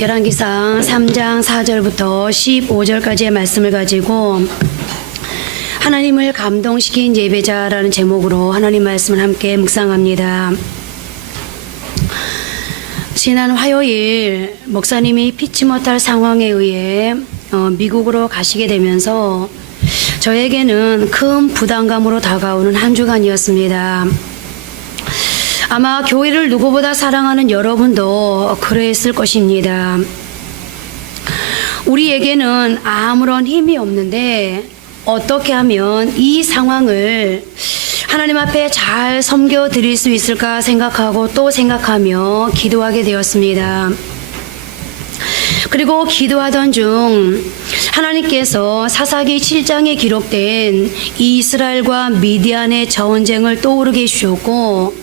열왕기상 3장 4절부터 15절까지의 말씀을 가지고 하나님을 감동시킨 예배자라는 제목으로 하나님 말씀을 함께 묵상합니다. 지난 화요일 목사님이 피치 못할 상황에 의해 미국으로 가시게 되면서 저에게는 큰 부담감으로 다가오는 한 주간이었습니다. 아마 교회를 누구보다 사랑하는 여러분도 그랬을 것입니다. 우리에게는 아무런 힘이 없는데 어떻게 하면 이 상황을 하나님 앞에 잘 섬겨드릴 수 있을까 생각하고 또 생각하며 기도하게 되었습니다. 그리고 기도하던 중 하나님께서 사사기 7장에 기록된 이스라엘과 미디안의 전쟁을 떠오르게 해주셨고,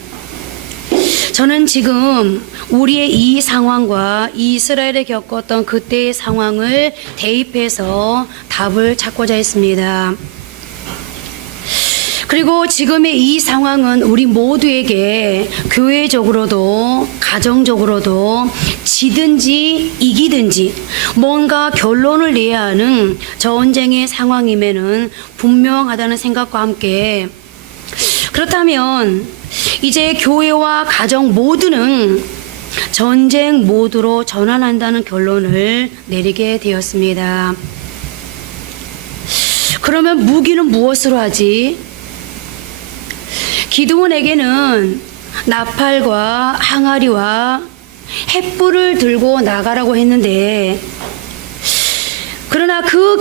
저는 지금 우리의 이 상황과 이스라엘에 겪었던 그때의 상황을 대입해서 답을 찾고자 했습니다. 그리고 지금의 이 상황은 우리 모두에게 교회적으로도 가정적으로도 지든지 이기든지 뭔가 결론을 내야 하는 전쟁의 상황임에는 분명하다는 생각과 함께, 그렇다면 이제 교회와 가정 모두는 전쟁 모드로 전환한다는 결론을 내리게 되었습니다. 그러면 무기는 무엇으로 하지? 기드온에게는 나팔과 항아리와 횃불을 들고 나가라고 했는데, 그러나 그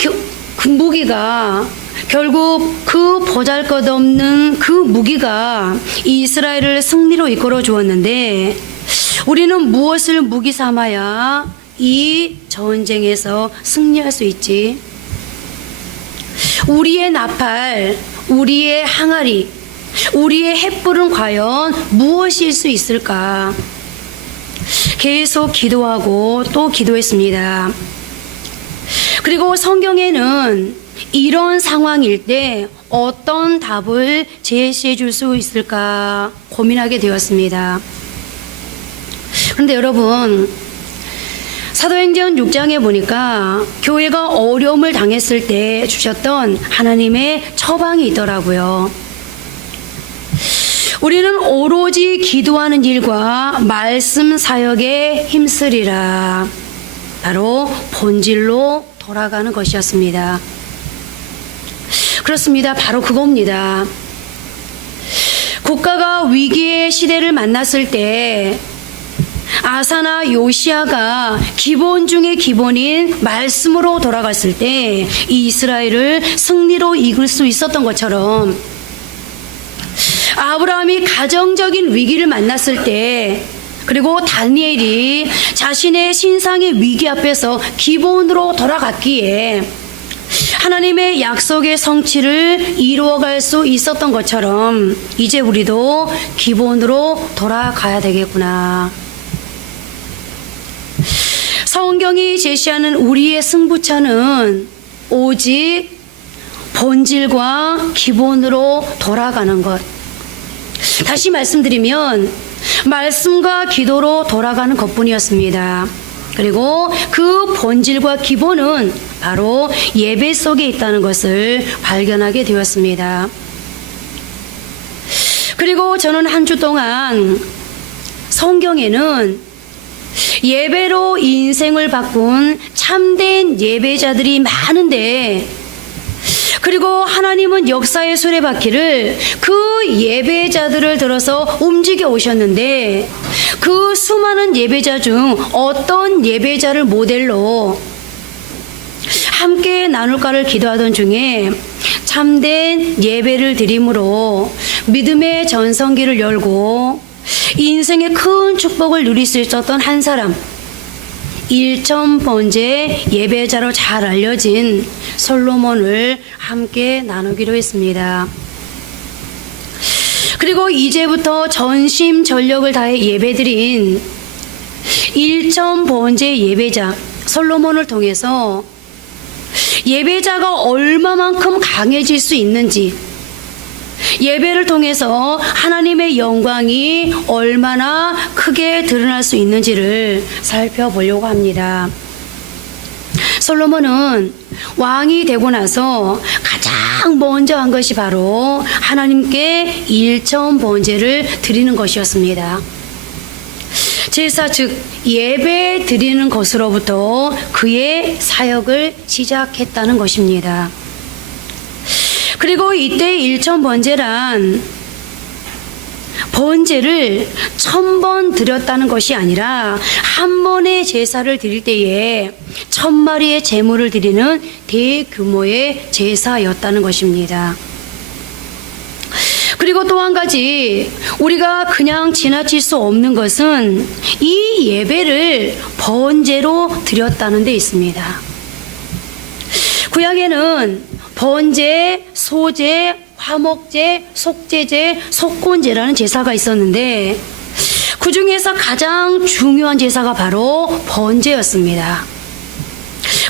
무기가 결국 그 보잘것없는 그 무기가 이스라엘을 승리로 이끌어 주었는데, 우리는 무엇을 무기 삼아야 이 전쟁에서 승리할 수 있지? 우리의 나팔, 우리의 항아리, 우리의 횃불은 과연 무엇일 수 있을까? 계속 기도하고 또 기도했습니다. 그리고 성경에는 이런 상황일 때 어떤 답을 제시해 줄 수 있을까 고민하게 되었습니다. 그런데 여러분, 사도행전 6장에 보니까 교회가 어려움을 당했을 때 주셨던 하나님의 처방이 있더라고요. 우리는 오로지 기도하는 일과 말씀 사역에 힘쓰리라. 바로 본질로 돌아가는 것이었습니다. 그렇습니다. 바로 그겁니다. 국가가 위기의 시대를 만났을 때 아사나 요시아가 기본 중의 기본인 말씀으로 돌아갔을 때 이스라엘을 승리로 이끌 수 있었던 것처럼, 아브라함이 가정적인 위기를 만났을 때, 그리고 다니엘이 자신의 신상의 위기 앞에서 기본으로 돌아갔기에 하나님의 약속의 성취를 이루어갈 수 있었던 것처럼 이제 우리도 기본으로 돌아가야 되겠구나. 성경이 제시하는 우리의 승부처는 오직 본질과 기본으로 돌아가는 것. 다시 말씀드리면 말씀과 기도로 돌아가는 것뿐이었습니다. 그리고 그 본질과 기본은 바로 예배 속에 있다는 것을 발견하게 되었습니다. 그리고 저는 한 주 동안 성경에는 예배로 인생을 바꾼 참된 예배자들이 많은데, 그리고 하나님은 역사의 수레바퀴를 그 예배자들을 들어서 움직여 오셨는데, 그 수많은 예배자 중 어떤 예배자를 모델로 함께 나눌까를 기도하던 중에 참된 예배를 드림으로 믿음의 전성기를 열고 인생의 큰 축복을 누릴 수 있었던 한 사람, 1,000번째 예배자로 잘 알려진 솔로몬을 함께 나누기로 했습니다. 그리고 이제부터 전심전력을 다해 예배드린 1,000번째 예배자 솔로몬을 통해서 예배자가 얼마만큼 강해질 수 있는지, 예배를 통해서 하나님의 영광이 얼마나 크게 드러날 수 있는지를 살펴보려고 합니다. 솔로몬은 왕이 되고 나서 가장 먼저 한 것이 바로 하나님께 일천 번제를 드리는 것이었습니다. 제사 즉 예배 드리는 것으로부터 그의 사역을 시작했다는 것입니다. 그리고 이때 일천 번제란 번제를 1000번 드렸다는 것이 아니라 한 번의 제사를 드릴 때에 1000마리의 제물을 드리는 대규모의 제사였다는 것입니다. 그리고 또 한 가지 우리가 그냥 지나칠 수 없는 것은 이 예배를 번제로 드렸다는 데 있습니다. 구약에는 번제, 소제, 화목제, 속제제, 속건제라는 제사가 있었는데 그 중에서 가장 중요한 제사가 바로 번제였습니다.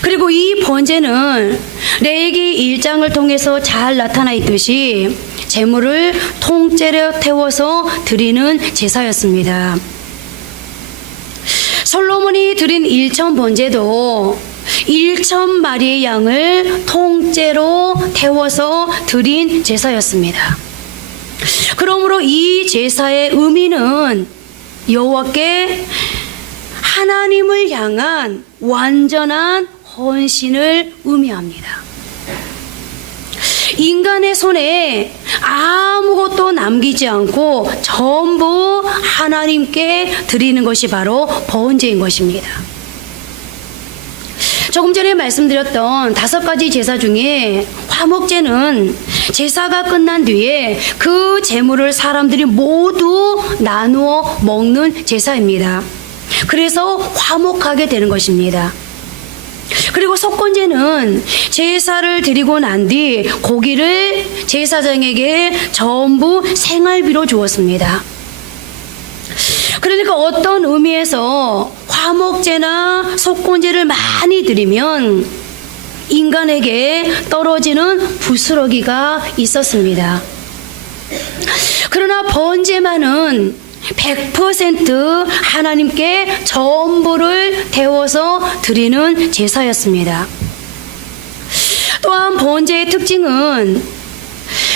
그리고 이 번제는 레위기 1장을 통해서 잘 나타나 있듯이 제물을 통째로 태워서 드리는 제사였습니다. 솔로몬이 드린 1000 번제도 1000마리의 양을 통째로 태워서 드린 제사였습니다. 그러므로 이 제사의 의미는 여호와께 하나님을 향한 완전한 헌신을 의미합니다. 인간의 손에 아무것도 남기지 않고 전부 하나님께 드리는 것이 바로 번제인 것입니다. 조금 전에 말씀드렸던 5가지 제사 중에 화목제는 제사가 끝난 뒤에 그 제물을 사람들이 모두 나누어 먹는 제사입니다. 그래서 화목하게 되는 것입니다. 그리고 속건제는 제사를 드리고 난 뒤 고기를 제사장에게 전부 생활비로 주었습니다. 그러니까 어떤 의미에서 화목제나 속건제를 많이 드리면 인간에게 떨어지는 부스러기가 있었습니다. 그러나 번제만은 100% 하나님께 전부를 태워서 드리는 제사였습니다. 또한 번제의 특징은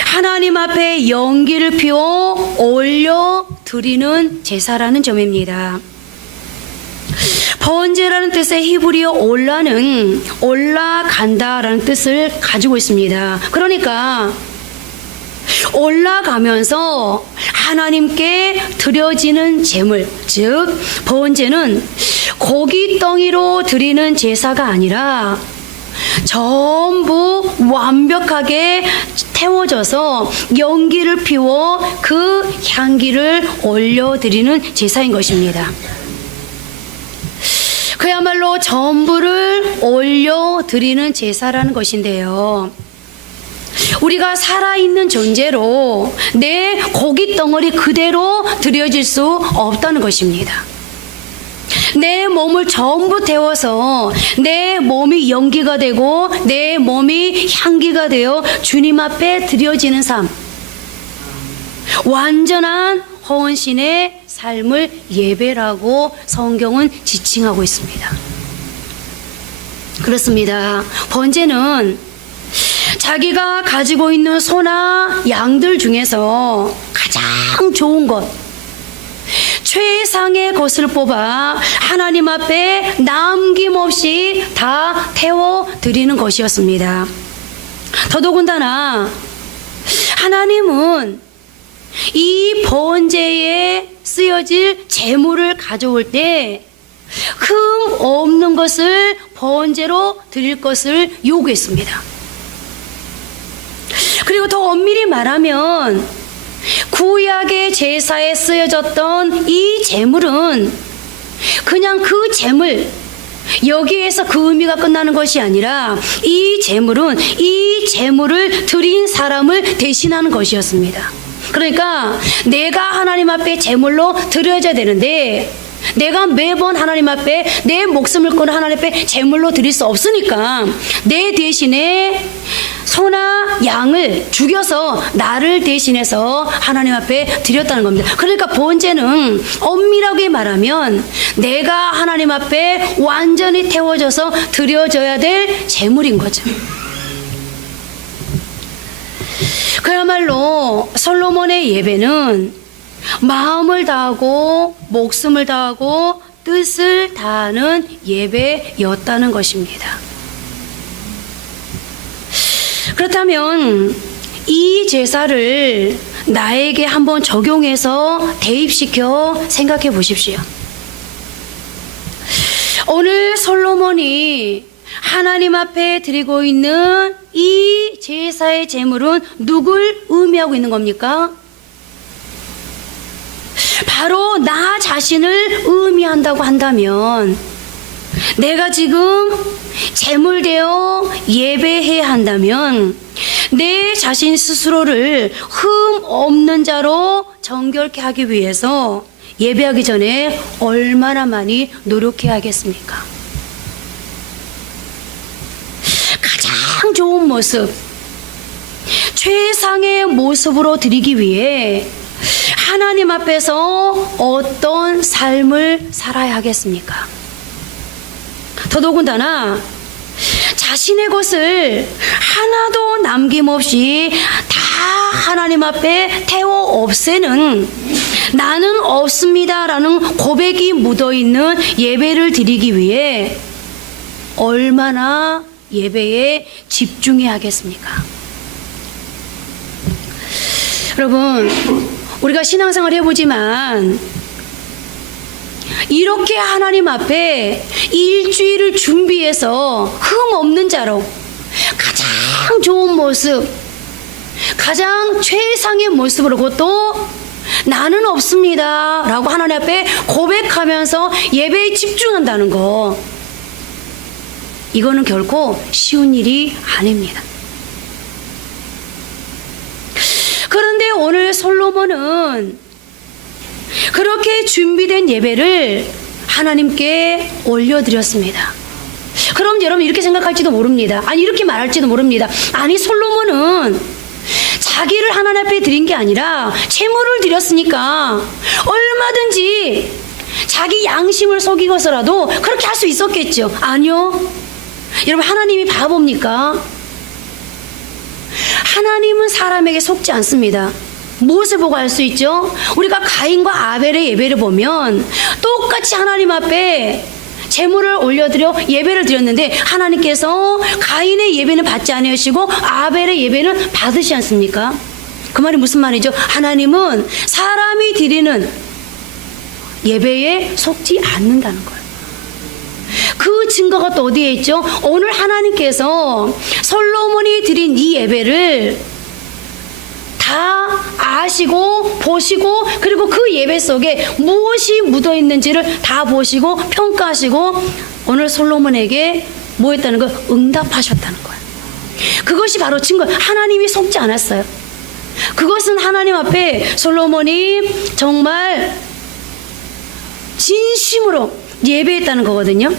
하나님 앞에 연기를 피워 올려 드리는 제사라는 점입니다. 번제라는 뜻의 히브리어 올라는 올라간다라는 뜻을 가지고 있습니다. 그러니까 올라가면서 하나님께 드려지는 제물, 즉 번제는 고기 덩이로 드리는 제사가 아니라 전부 완벽하게 태워져서 연기를 피워 그 향기를 올려드리는 제사인 것입니다. 그야말로 전부를 올려드리는 제사라는 것인데요. 우리가 살아있는 존재로 내 고기 덩어리 그대로 드려질 수 없다는 것입니다. 내 몸을 전부 태워서 내 몸이 연기가 되고 내 몸이 향기가 되어 주님 앞에 드려지는 삶, 완전한 헌신의 삶을 예배라고 성경은 지칭하고 있습니다. 그렇습니다. 번제는 자기가 가지고 있는 소나 양들 중에서 가장 좋은 것, 최상의 것을 뽑아 하나님 앞에 남김없이 다 태워드리는 것이었습니다. 더더군다나 하나님은 이 번제에 쓰여질 제물을 가져올 때 흠 없는 것을 번제로 드릴 것을 요구했습니다. 그리고 더 엄밀히 말하면 구약의 제사에 쓰여졌던 이 제물은 그냥 그 제물, 여기에서 그 의미가 끝나는 것이 아니라 이 제물은 이 제물을 드린 사람을 대신하는 것이었습니다. 그러니까 내가 하나님 앞에 제물로 드려져야 되는데 내가 매번 하나님 앞에 내 목숨을 끊어 하나님 앞에 제물로 드릴 수 없으니까 내 대신에 소나 양을 죽여서 나를 대신해서 하나님 앞에 드렸다는 겁니다. 그러니까 번제는 엄밀하게 말하면 내가 하나님 앞에 완전히 태워져서 드려져야 될 제물인 거죠. 그야말로 솔로몬의 예배는 마음을 다하고 목숨을 다하고 뜻을 다하는 예배였다는 것입니다. 그렇다면 이 제사를 나에게 한번 적용해서 대입시켜 생각해 보십시오. 오늘 솔로몬이 하나님 앞에 드리고 있는 이 제사의 제물은 누굴 의미하고 있는 겁니까? 바로 나 자신을 의미한다고 한다면 내가 지금 제물되어 예배해야 한다면 내 자신 스스로를 흠 없는 자로 정결케 하기 위해서 예배하기 전에 얼마나 많이 노력해야 하겠습니까? 가장 좋은 모습, 최상의 모습으로 드리기 위해 하나님 앞에서 어떤 삶을 살아야 하겠습니까? 더더군다나 자신의 것을 하나도 남김없이 다 하나님 앞에 태워 없애는 나는 없습니다라는 고백이 묻어있는 예배를 드리기 위해 얼마나 예배에 집중해야 하겠습니까? 여러분, 우리가 신앙생활 해보지만 이렇게 하나님 앞에 일주일을 준비해서 흠 없는 자로 가장 좋은 모습, 가장 최상의 모습으로 그것도 나는 없습니다 라고 하나님 앞에 고백하면서 예배에 집중한다는 거, 이거는 결코 쉬운 일이 아닙니다. 그런데 오늘 솔로몬은 그렇게 준비된 예배를 하나님께 올려드렸습니다. 그럼 여러분 이렇게 생각할지도 모릅니다. 아니 이렇게 말할지도 모릅니다. 아니 솔로몬은 자기를 하나님 앞에 드린 게 아니라 제물을 드렸으니까 얼마든지 자기 양심을 속이고서라도 그렇게 할 수 있었겠죠. 아니요. 여러분 하나님이 바보입니까? 하나님은 사람에게 속지 않습니다. 무엇을 보고 알 수 있죠? 우리가 가인과 아벨의 예배를 보면 똑같이 하나님 앞에 제물을 올려드려 예배를 드렸는데 하나님께서 가인의 예배는 받지 않으시고 아벨의 예배는 받으시지 않습니까? 그 말이 무슨 말이죠? 하나님은 사람이 드리는 예배에 속지 않는다는 거예요. 그 증거가 또 어디에 있죠? 오늘 하나님께서 솔로몬이 드린 이 예배를 다 아시고 보시고 그리고 그 예배 속에 무엇이 묻어 있는지를 다 보시고 평가하시고 오늘 솔로몬에게 뭐 했다는 거? 응답하셨다는 거예요. 그것이 바로 증거. 하나님이 속지 않았어요. 그것은 하나님 앞에 솔로몬이 정말 진심으로 예배했다는 거거든요.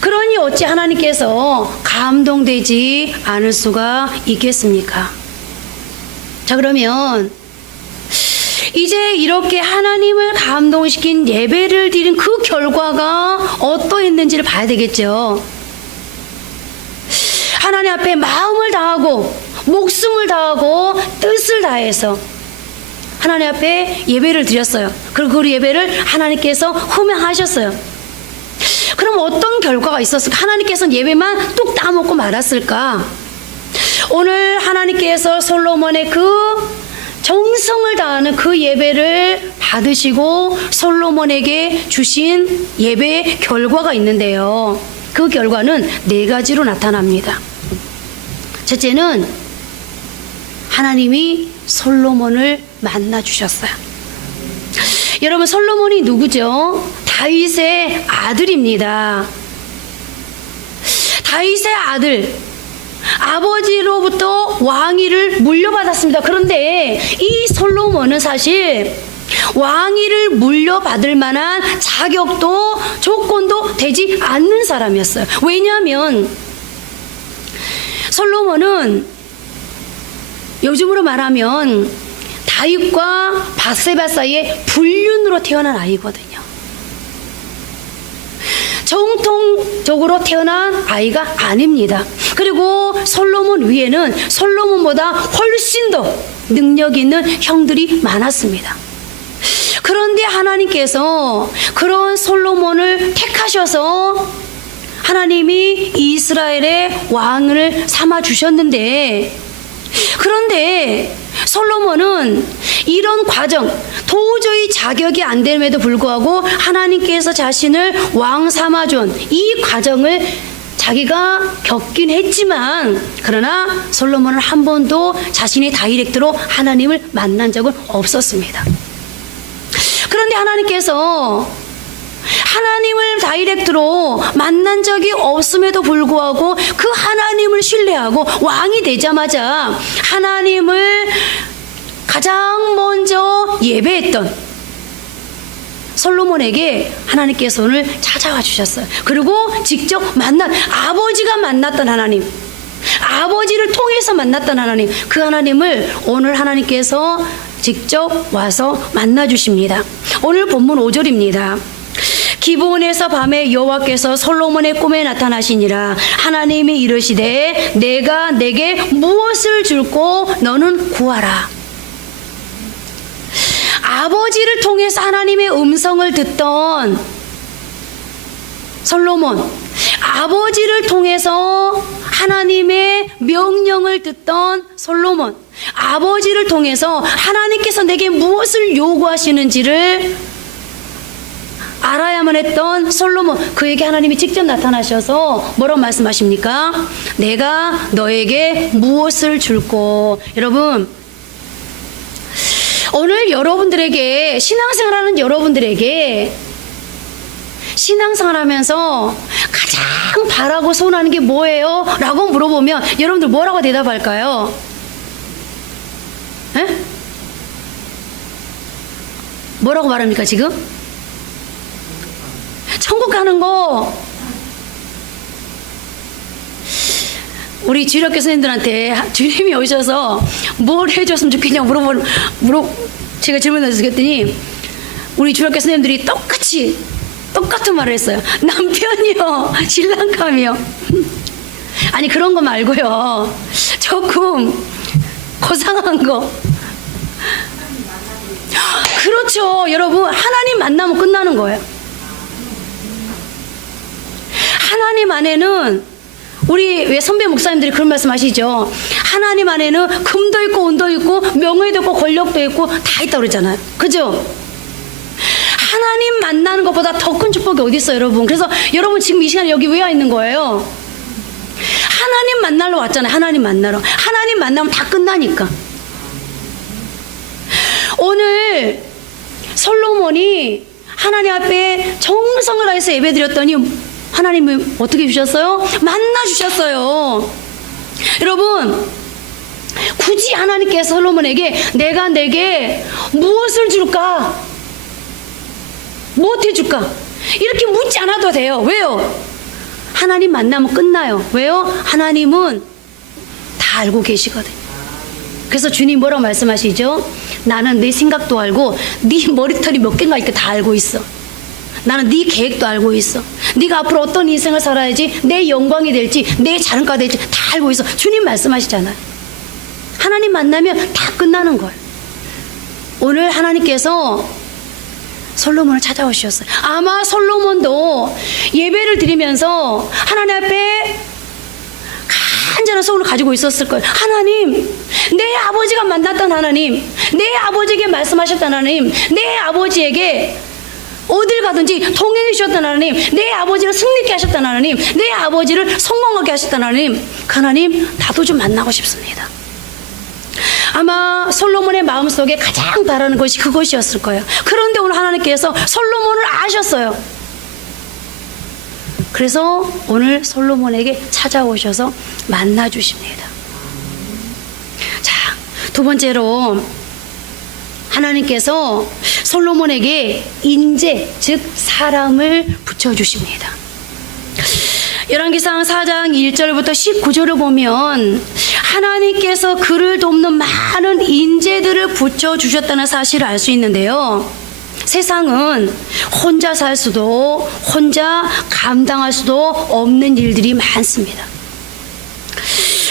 그러니 어찌 하나님께서 감동되지 않을 수가 있겠습니까? 자, 그러면 이제 이렇게 하나님을 감동시킨 예배를 드린 그 결과가 어떠했는지를 봐야 되겠죠. 하나님 앞에 마음을 다하고 목숨을 다하고 뜻을 다해서 하나님 앞에 예배를 드렸어요. 그리고 그 예배를 하나님께서 흠양하셨어요. 그럼 어떤 결과가 있었을까? 하나님께서는 예배만 뚝 따먹고 말았을까? 오늘 하나님께서 솔로몬의 그 정성을 다하는 그 예배를 받으시고 솔로몬에게 주신 예배의 결과가 있는데요. 그 결과는 4가지로 나타납니다. 첫째는 하나님이 솔로몬을 만나 주셨어요. 여러분 솔로몬이 누구죠? 다윗의 아들입니다. 다윗의 아들, 아버지로부터 왕위를 물려받았습니다. 그런데 이 솔로몬은 사실 왕위를 물려받을 만한 자격도 조건도 되지 않는 사람이었어요. 왜냐하면 솔로몬은 요즘으로 말하면 다윗과 밧세바 사이에 불륜으로 태어난 아이거든요. 정통적으로 태어난 아이가 아닙니다. 그리고 솔로몬 위에는 솔로몬보다 훨씬 더 능력 있는 형들이 많았습니다. 그런데 하나님께서 그런 솔로몬을 택하셔서 하나님이 이스라엘의 왕을 삼아 주셨는데, 그런데 솔로몬은 이런 과정, 도저히 자격이 안 됨에도 불구하고 하나님께서 자신을 왕 삼아준 이 과정을 자기가 겪긴 했지만, 그러나 솔로몬은 한 번도 자신이 다이렉트로 하나님을 만난 적은 없었습니다. 그런데 하나님께서 하나님을 다이렉트로 만난 적이 없음에도 불구하고 그 하나님을 신뢰하고 왕이 되자마자 하나님을 가장 먼저 예배했던 솔로몬에게 하나님께서 오늘 찾아와 주셨어요. 그리고 직접 아버지가 만났던 하나님, 아버지를 통해서 만났던 하나님, 그 하나님을 오늘 하나님께서 직접 와서 만나 주십니다. 오늘 본문 5절입니다. 기브온에서 밤에 여호와께서 솔로몬의 꿈에 나타나시니라. 하나님이 이르시되 내가 내게 무엇을 줄고 너는 구하라. 아버지를 통해서 하나님의 음성을 듣던 솔로몬, 아버지를 통해서 하나님의 명령을 듣던 솔로몬, 아버지를 통해서 하나님께서 내게 무엇을 요구하시는지를 알아야만 했던 솔로몬, 그에게 하나님이 직접 나타나셔서 뭐라고 말씀하십니까? 내가 너에게 무엇을 줄고. 여러분, 오늘 여러분들에게, 신앙생활하는 여러분들에게 신앙생활하면서 가장 바라고 소원하는 게 뭐예요? 라고 물어보면 여러분들 뭐라고 대답할까요? 에? 뭐라고 말합니까 지금? 천국 가는 거. 우리 주일학교 선생님들한테 주님이 오셔서 뭘 해줬으면 좋겠냐고 제가 질문을 드렸더니 우리 주일학교 선생님들이 똑같은 말을 했어요. 남편이요, 신랑감이요. 아니 그런 거 말고요, 조금 고상한 거. 그렇죠 여러분, 하나님 만나면 끝나는 거예요. 하나님 안에는, 우리 왜 선배 목사님들이 그런 말씀 하시죠? 하나님 안에는 금도 있고 은도 있고 명예도 있고 권력도 있고 다 있다고 그러잖아요. 그죠? 하나님 만나는 것보다 더 큰 축복이 어디 있어요 여러분? 그래서 여러분 지금 이 시간에 여기 왜 와 있는 거예요? 하나님 만나러 왔잖아요. 하나님 만나러. 하나님 만나면 다 끝나니까. 오늘 솔로몬이 하나님 앞에 정성을 다해서 예배드렸더니 하나님은 어떻게 주셨어요? 만나 주셨어요. 여러분, 굳이 하나님께서 솔로몬에게 내가 내게 무엇을 줄까? 무엇 해줄까? 이렇게 묻지 않아도 돼요. 왜요? 하나님 만나면 끝나요. 왜요? 하나님은 다 알고 계시거든요. 그래서 주님 뭐라고 말씀하시죠? 나는 네 생각도 알고 네 머리털이 몇 개인가 이렇게 다 알고 있어. 나는 네 계획도 알고 있어. 네가 앞으로 어떤 인생을 살아야지, 내 영광이 될지, 내 자랑가 될지 다 알고 있어. 주님 말씀하시잖아요. 하나님 만나면 다 끝나는 거예요. 오늘 하나님께서 솔로몬을 찾아오셨어요. 아마 솔로몬도 예배를 드리면서 하나님 앞에 간절한 소원을 가지고 있었을 거예요. 하나님, 내 아버지가 만났던 하나님, 내 아버지에게 말씀하셨던 하나님, 내 아버지에게 어딜 가든지 동행해 주셨던 하나님, 내 아버지를 승리케 하셨던 하나님, 내 아버지를 성공하게 하셨던 하나님, 그 하나님 나도 좀 만나고 싶습니다. 아마 솔로몬의 마음속에 가장 바라는 것이 그것이었을 거예요. 그런데 오늘 하나님께서 솔로몬을 아셨어요. 그래서 오늘 솔로몬에게 찾아오셔서 만나 주십니다. 자, 두 번째로 하나님께서 솔로몬에게 인재, 즉 사람을 붙여주십니다. 열왕기상 4장 1절부터 19절을 보면 하나님께서 그를 돕는 많은 인재들을 붙여주셨다는 사실을 알 수 있는데요. 세상은 혼자 살 수도 혼자 감당할 수도 없는 일들이 많습니다.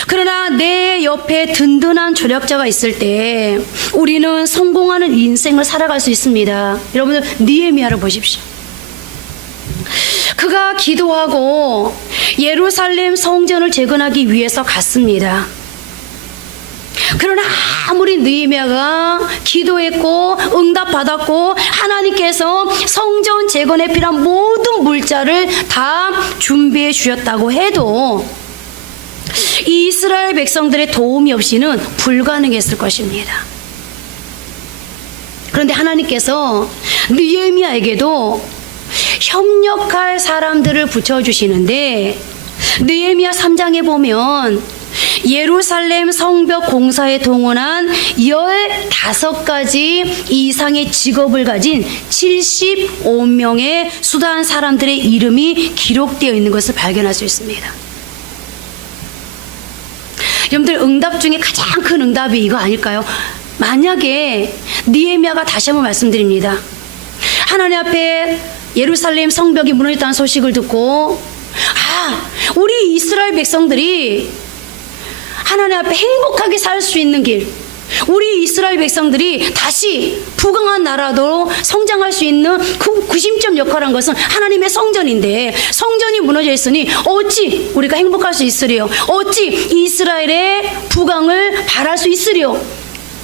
그러나 내 옆에 든든한 조력자가 있을 때 우리는 성공하는 인생을 살아갈 수 있습니다. 여러분들 느헤미야를 보십시오. 그가 기도하고 예루살렘 성전을 재건하기 위해서 갔습니다. 그러나 아무리 느헤미야가 기도했고 응답받았고 하나님께서 성전 재건에 필요한 모든 물자를 다 준비해 주셨다고 해도 이 이스라엘 백성들의 도움이 없이는 불가능했을 것입니다. 그런데 하나님께서 느헤미야에게도 협력할 사람들을 붙여주시는데 느헤미야 3장에 보면 예루살렘 성벽 공사에 동원한 15가지 이상의 직업을 가진 75명의 수다한 사람들의 이름이 기록되어 있는 것을 발견할 수 있습니다. 여러분들 응답 중에 가장 큰 응답이 이거 아닐까요? 만약에 느헤미야가 다시 한번 말씀드립니다. 하나님 앞에 예루살렘 성벽이 무너졌다는 소식을 듣고 우리 이스라엘 백성들이 하나님 앞에 행복하게 살 수 있는 길, 우리 이스라엘 백성들이 다시 부강한 나라로 성장할 수 있는 그 구심점 역할한 것은 하나님의 성전인데 성전이 무너져 있으니 어찌 우리가 행복할 수 있으리요? 어찌 이스라엘의 부강을 바랄 수 있으리요?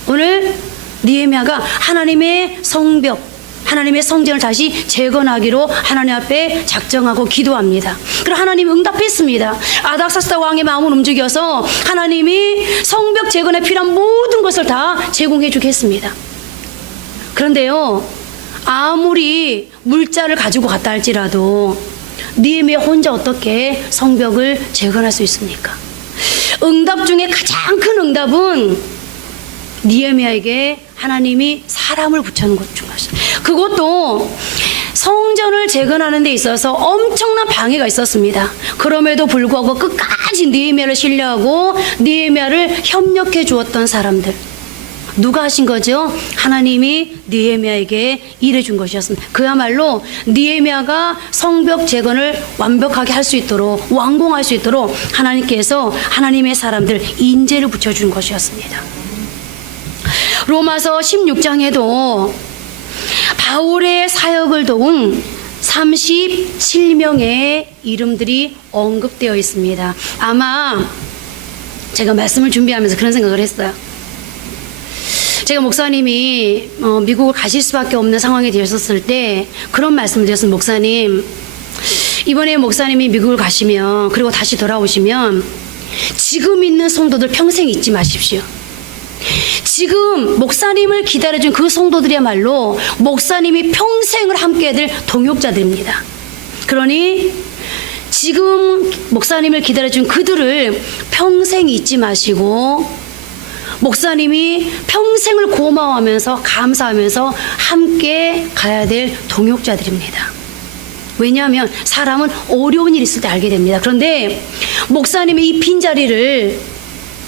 오늘 느헤미야가 하나님의 성벽, 하나님의 성전을 다시 재건하기로 하나님 앞에 작정하고 기도합니다. 그리고 하나님이 응답했습니다. 아닥사스다 왕의 마음을 움직여서 하나님이 성벽 재건에 필요한 모든 것을 다 제공해 주겠습니다. 그런데요, 아무리 물자를 가지고 갔다 할지라도 느헤미야 혼자 어떻게 성벽을 재건할 수 있습니까? 응답 중에 가장 큰 응답은 느헤미야에게 하나님이 사람을 붙여놓은 것 중 하나입니다. 그것도 성전을 재건하는 데 있어서 엄청난 방해가 있었습니다. 그럼에도 불구하고 끝까지 느헤미야를 신뢰하고 느헤미야를 협력해 주었던 사람들, 누가 하신 거죠? 하나님이 느헤미야에게 일해준 것이었습니다. 그야말로 느헤미야가 성벽 재건을 완벽하게 할 수 있도록, 완공할 수 있도록 하나님께서 하나님의 사람들, 인재를 붙여준 것이었습니다. 로마서 16장에도 바울의 사역을 도운 37명의 이름들이 언급되어 있습니다. 아마 제가 말씀을 준비하면서 그런 생각을 했어요. 제가 목사님이 미국을 가실 수밖에 없는 상황이 되었을 때 그런 말씀을 드렸습니다. 목사님, 이번에 목사님이 미국을 가시면, 그리고 다시 돌아오시면 지금 있는 성도들 평생 잊지 마십시오. 지금 목사님을 기다려준 그 성도들이야말로 목사님이 평생을 함께 될 동역자들입니다. 그러니 지금 목사님을 기다려준 그들을 평생 잊지 마시고 목사님이 평생을 고마워하면서 감사하면서 함께 가야 될 동역자들입니다. 왜냐하면 사람은 어려운 일이 있을 때 알게 됩니다. 그런데 목사님의 이 빈자리를,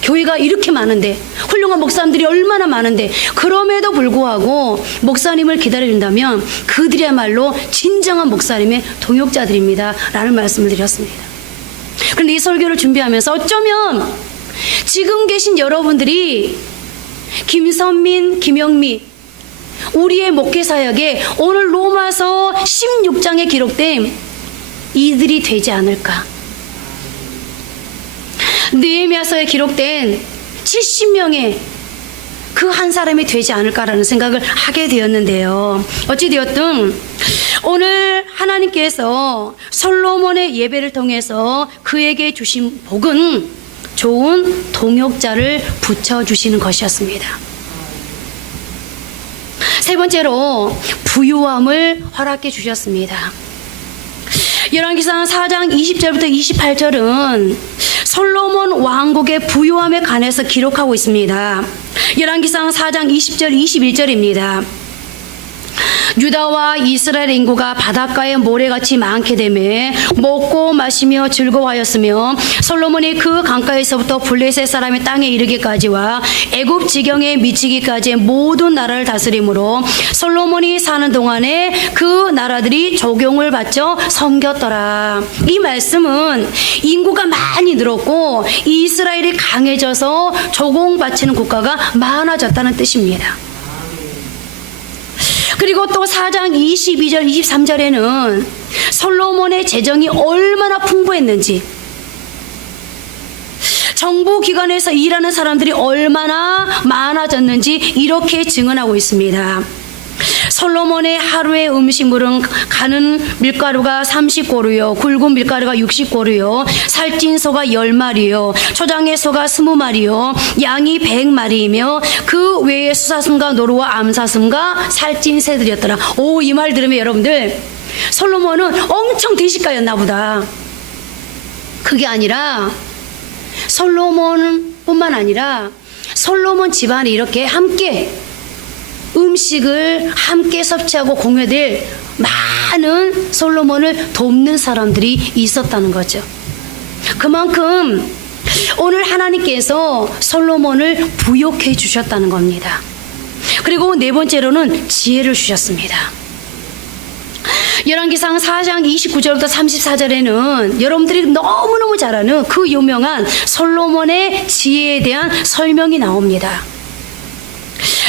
교회가 이렇게 많은데, 훌륭한 목사님들이 얼마나 많은데, 그럼에도 불구하고 목사님을 기다려준다면 그들이야말로 진정한 목사님의 동역자들입니다 라는 말씀을 드렸습니다. 그런데 이 설교를 준비하면서 어쩌면 지금 계신 여러분들이 김선민, 김영미, 우리의 목회사역에 오늘 로마서 16장에 기록된 이들이 되지 않을까. 느헤미야서에 기록된 70명의 그 한 사람이 되지 않을까라는 생각을 하게 되었는데요. 어찌되었든 오늘 하나님께서 솔로몬의 예배를 통해서 그에게 주신 복은 좋은 동역자를 붙여주시는 것이었습니다. 세 번째로 부유함을 허락해 주셨습니다. 열왕기상 4장 20절부터 28절은 솔로몬 왕국의 부유함에 관해서 기록하고 있습니다. 열왕기상 4장 20절 21절입니다. 유다와 이스라엘 인구가 바닷가의 모래같이 많게 되매 먹고 마시며 즐거워하였으며 솔로몬이 그 강가에서부터 블레셋 사람의 땅에 이르기까지와 애굽 지경에 미치기까지의 모든 나라를 다스림으로 솔로몬이 사는 동안에 그 나라들이 조경을 바쳐 섬겼더라. 이 말씀은 인구가 많이 늘었고 이스라엘이 강해져서 조공 바치는 국가가 많아졌다는 뜻입니다. 그리고 또 4장 22절 23절에는 솔로몬의 재정이 얼마나 풍부했는지, 정부 기관에서 일하는 사람들이 얼마나 많아졌는지 이렇게 증언하고 있습니다. 솔로몬의 하루의 음식물은 가는 밀가루가 30고루요, 굵은 밀가루가 60고루요, 살찐 소가 10마리요, 초장의 소가 20마리요, 양이 100마리이며 그 외에 수사슴과 노루와 암사슴과 살찐 새들이었더라. 오, 이 말 들으면 여러분들, 솔로몬은 엄청 대식가였나 보다. 그게 아니라 솔로몬뿐만 아니라 솔로몬 집안이 이렇게 함께 음식을 함께 섭취하고 공유될 많은 솔로몬을 돕는 사람들이 있었다는 거죠. 그만큼 오늘 하나님께서 솔로몬을 부욕해 주셨다는 겁니다. 그리고 네 번째로는 지혜를 주셨습니다. 열왕기상 4장 29절부터 34절에는 여러분들이 너무너무 잘 아는 그 유명한 솔로몬의 지혜에 대한 설명이 나옵니다.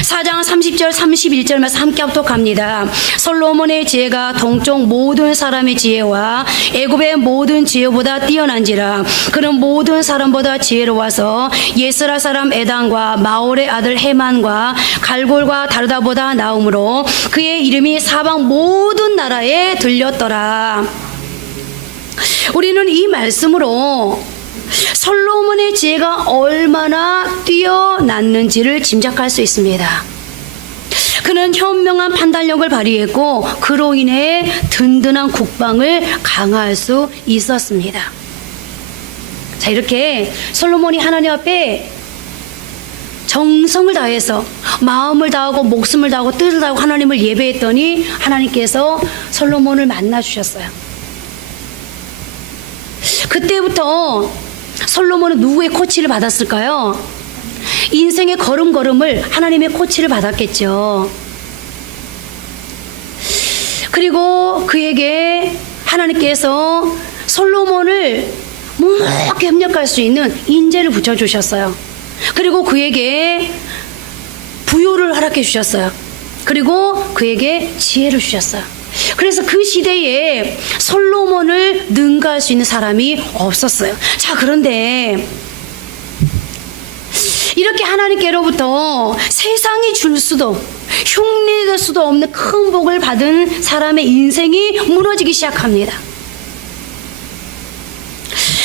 4장 30절 31절 말씀 함께 합독합니다. 솔로몬의 지혜가 동쪽 모든 사람의 지혜와 애굽의 모든 지혜보다 뛰어난지라. 그는 모든 사람보다 지혜로워서 예스라 사람 에단과 마올의 아들 헤만과 갈골과 다르다보다 나음으로 그의 이름이 사방 모든 나라에 들렸더라. 우리는 이 말씀으로 솔로몬의 지혜가 얼마나 뛰어났는지를 짐작할 수 있습니다. 그는 현명한 판단력을 발휘했고 그로 인해 든든한 국방을 강화할 수 있었습니다. 자, 이렇게 솔로몬이 하나님 앞에 정성을 다해서 마음을 다하고 목숨을 다하고 뜻을 다하고 하나님을 예배했더니 하나님께서 솔로몬을 만나 주셨어요. 그때부터 솔로몬은 누구의 코치를 받았을까요? 인생의 걸음걸음을 하나님의 코치를 받았겠죠. 그리고 그에게 하나님께서 솔로몬을 묵묵히 협력할 수 있는 인재를 붙여주셨어요. 그리고 그에게 부요를 허락해 주셨어요. 그리고 그에게 지혜를 주셨어요. 그래서 그 시대에 솔로몬을 능가할 수 있는 사람이 없었어요. 자, 그런데 이렇게 하나님께로부터 세상이 줄 수도 흉내낼 수도 없는 큰 복을 받은 사람의 인생이 무너지기 시작합니다.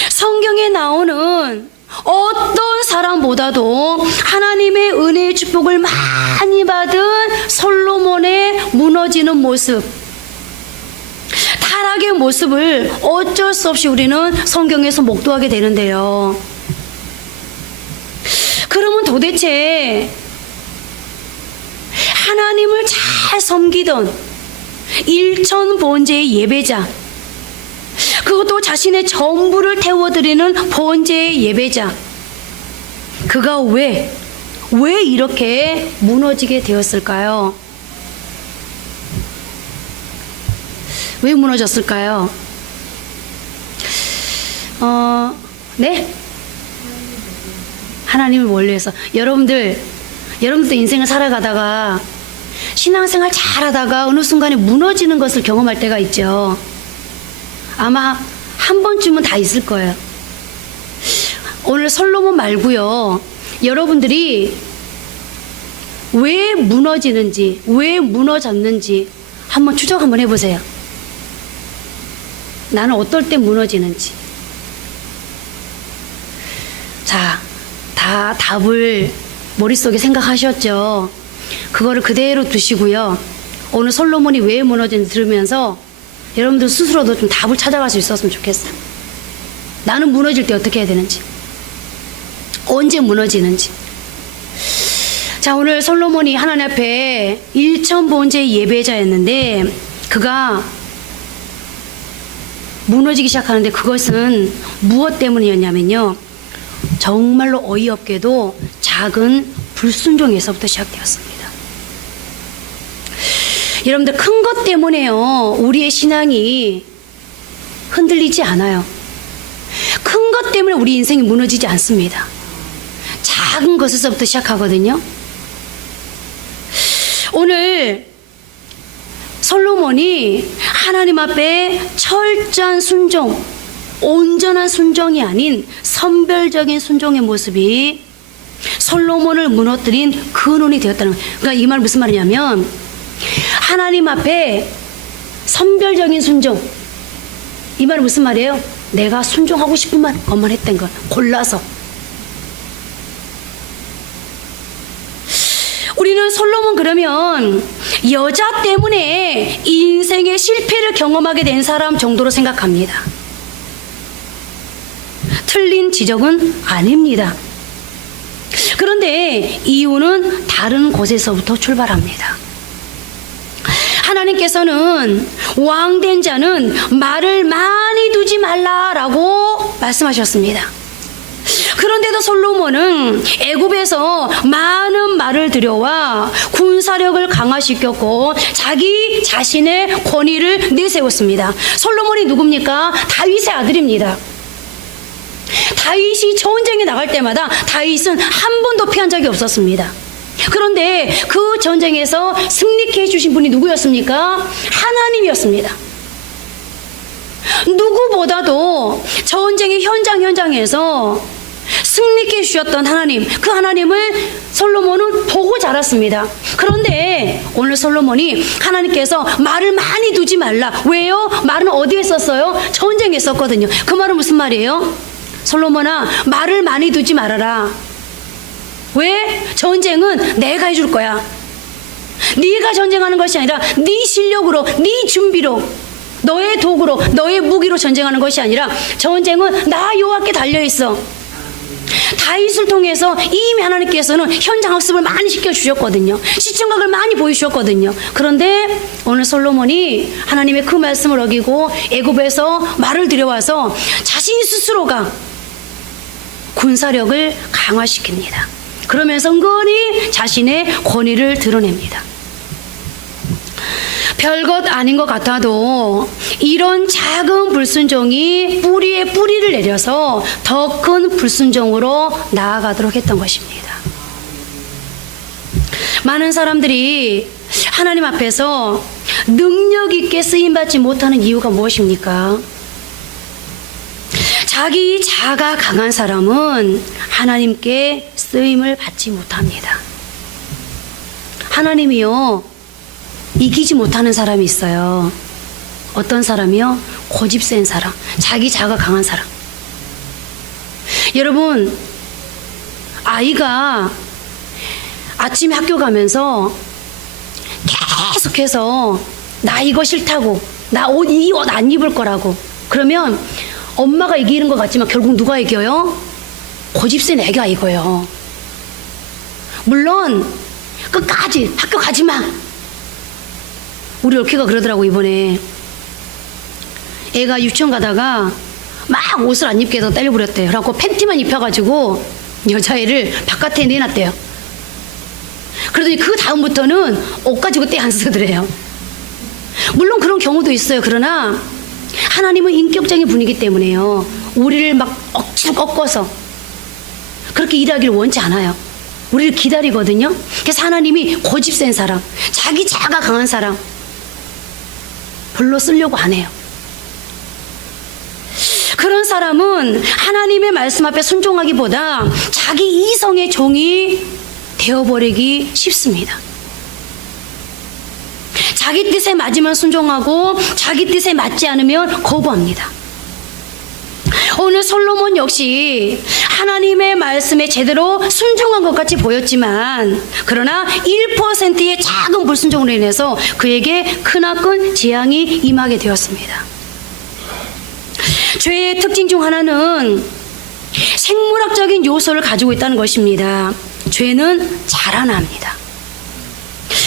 성경에 나오는 어떤 사람보다도 하나님의 은혜의 축복을 많이 받은 솔로몬의 무너지는 모습, 타락의 모습을 어쩔 수 없이 우리는 성경에서 목도하게 되는데요. 그러면 도대체 하나님을 잘 섬기던 일천번제의 예배자, 그것도 자신의 전부를 태워드리는 번제의 예배자, 그가 왜 이렇게 무너지게 되었을까요? 왜 무너졌을까요? 네? 하나님을 멀리해서. 여러분들도 인생을 살아가다가 신앙생활 잘하다가 어느 순간에 무너지는 것을 경험할 때가 있죠. 아마 한 번쯤은 다 있을 거예요. 오늘 솔로몬 말고요, 여러분들이 왜 무너지는지, 왜 무너졌는지 한번 추적 한번 해보세요. 나는 어떨 때 무너지는지. 자, 다 답을 머릿속에 생각하셨죠? 그거를 그대로 두시고요. 오늘 솔로몬이 왜 무너진지 들으면서 여러분들 스스로도 좀 답을 찾아갈 수 있었으면 좋겠어요. 나는 무너질 때 어떻게 해야 되는지, 언제 무너지는지. 자, 오늘 솔로몬이 하나님 앞에 일천번째 예배자였는데 그가 무너지기 시작하는데 그것은 무엇 때문이었냐면요, 정말로 어이없게도 작은 불순종에서부터 시작되었습니다. 여러분들, 큰 것 때문에요 우리의 신앙이 흔들리지 않아요. 큰 것 때문에 우리 인생이 무너지지 않습니다. 작은 것에서부터 시작하거든요. 오늘 솔로몬이 하나님 앞에 철저한 순종, 온전한 순종이 아닌 선별적인 순종의 모습이 솔로몬을 무너뜨린 근원이 되었다는 거예요. 그러니까 이 말 무슨 말이냐면, 하나님 앞에 선별적인 순종, 이 말은 무슨 말이에요? 내가 순종하고 싶은 것만 했던 거, 골라서. 우리는 솔로몬 그러면 여자 때문에 인생의 실패를 경험하게 된 사람 정도로 생각합니다. 틀린 지적은 아닙니다. 그런데 이유는 다른 곳에서부터 출발합니다. 하나님께서는 왕된 자는 말을 많이 두지 말라라고 말씀하셨습니다. 그런데도 솔로몬은 애굽에서 많은 말을 들여와 군사력을 강화시켰고 자기 자신의 권위를 내세웠습니다. 솔로몬이 누굽니까? 다윗의 아들입니다. 다윗이 전쟁에 나갈 때마다 다윗은 한 번도 피한 적이 없었습니다. 그런데 그 전쟁에서 승리케 해주신 분이 누구였습니까? 하나님이었습니다. 누구보다도 전쟁의 현장에서 승리케 해주셨던 하나님, 그 하나님을 솔로몬은 보고 자랐습니다. 그런데 오늘 솔로몬이 하나님께서 말을 많이 두지 말라. 왜요? 말은 어디에 썼어요? 전쟁에 썼거든요. 그 말은 무슨 말이에요? 솔로몬아, 말을 많이 두지 말아라. 왜? 전쟁은 내가 해줄 거야. 네가 전쟁하는 것이 아니라 네 실력으로, 네 준비로, 너의 도구로, 너의 무기로 전쟁하는 것이 아니라 전쟁은 나 여호와께 달려있어. 다윗을 통해서 이미 하나님께서는 현장 학습을 많이 시켜주셨거든요. 시청각을 많이 보여주셨거든요. 그런데 오늘 솔로몬이 하나님의 그 말씀을 어기고 애굽에서 말을 들여와서 자신 스스로가 군사력을 강화시킵니다. 그러면서 은근히 자신의 권위를 드러냅니다. 별것 아닌 것 같아도 이런 작은 불순종이 뿌리에 뿌리를 내려서 더 큰 불순종으로 나아가도록 했던 것입니다. 많은 사람들이 하나님 앞에서 능력 있게 쓰임받지 못하는 이유가 무엇입니까? 자기 자가 강한 사람은 하나님께 쓰임을 받지 못합니다. 하나님이요, 이기지 못하는 사람이 있어요. 어떤 사람이요? 고집 센 사람, 자기 자가 강한 사람. 여러분, 아이가 아침에 학교 가면서 계속해서 나 이거 싫다고, 나 이 옷 안 입을 거라고, 그러면 엄마가 이기는 것 같지만 결국 누가 이겨요? 고집 센 애가 이겨요. 물론 끝까지 학교 가지 마. 우리 올케가 그러더라고. 이번에 애가 유치원 가다가 막 옷을 안 입게 해서 때려버렸대요. 그래갖고 팬티만 입혀가지고 여자애를 바깥에 내놨대요. 그러더니 그 다음부터는 옷 가지고 때 안 쓰더래요. 물론 그런 경우도 있어요. 그러나 하나님은 인격적인 분이기 때문에요, 우리를 막 억지로 꺾어서 그렇게 일하기를 원치 않아요. 우리를 기다리거든요. 그래서 하나님이 고집 센 사람, 자기 자가 강한 사람 별로 쓰려고 안 해요. 그런 사람은 하나님의 말씀 앞에 순종하기보다 자기 이성의 종이 되어버리기 쉽습니다. 자기 뜻에 맞으면 순종하고 자기 뜻에 맞지 않으면 거부합니다. 오늘 솔로몬 역시 하나님의 말씀에 제대로 순종한 것 같이 보였지만, 그러나 1%의 작은 불순종으로 인해서 그에게 크나큰 재앙이 임하게 되었습니다. 죄의 특징 중 하나는 생물학적인 요소를 가지고 있다는 것입니다. 죄는 자라납니다.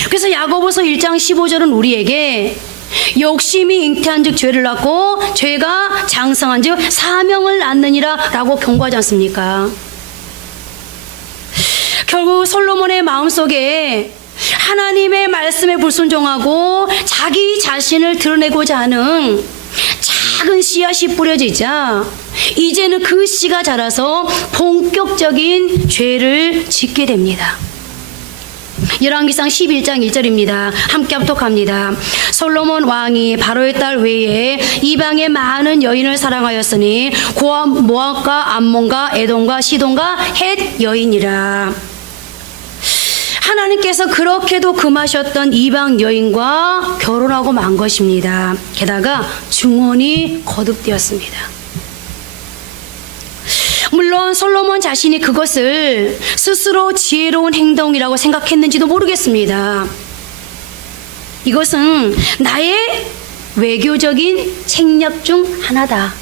그래서 야고보서 1장 15절은 우리에게 욕심이 잉태한 즉 죄를 낳고 죄가 장성한 즉 사명을 낳느니라 라고 경고하지 않습니까? 결국 솔로몬의 마음속에 하나님의 말씀에 불순종하고 자기 자신을 드러내고자 하는 작은 씨앗이 뿌려지자 이제는 그 씨가 자라서 본격적인 죄를 짓게 됩니다. 열왕기상 11장 1절입니다. 함께 합독합니다. 솔로몬 왕이 바로의 딸 외에 이방의 많은 여인을 사랑하였으니 고아 모압과 암몬과 에돔과 시돈과 헷 여인이라. 하나님께서 그렇게도 금하셨던 이방 여인과 결혼하고 만 것입니다. 게다가 중혼이 거듭되었습니다. 물론 솔로몬 자신이 그것을 스스로 지혜로운 행동이라고 생각했는지도 모르겠습니다. 이것은 나의 외교적인 책략 중 하나다.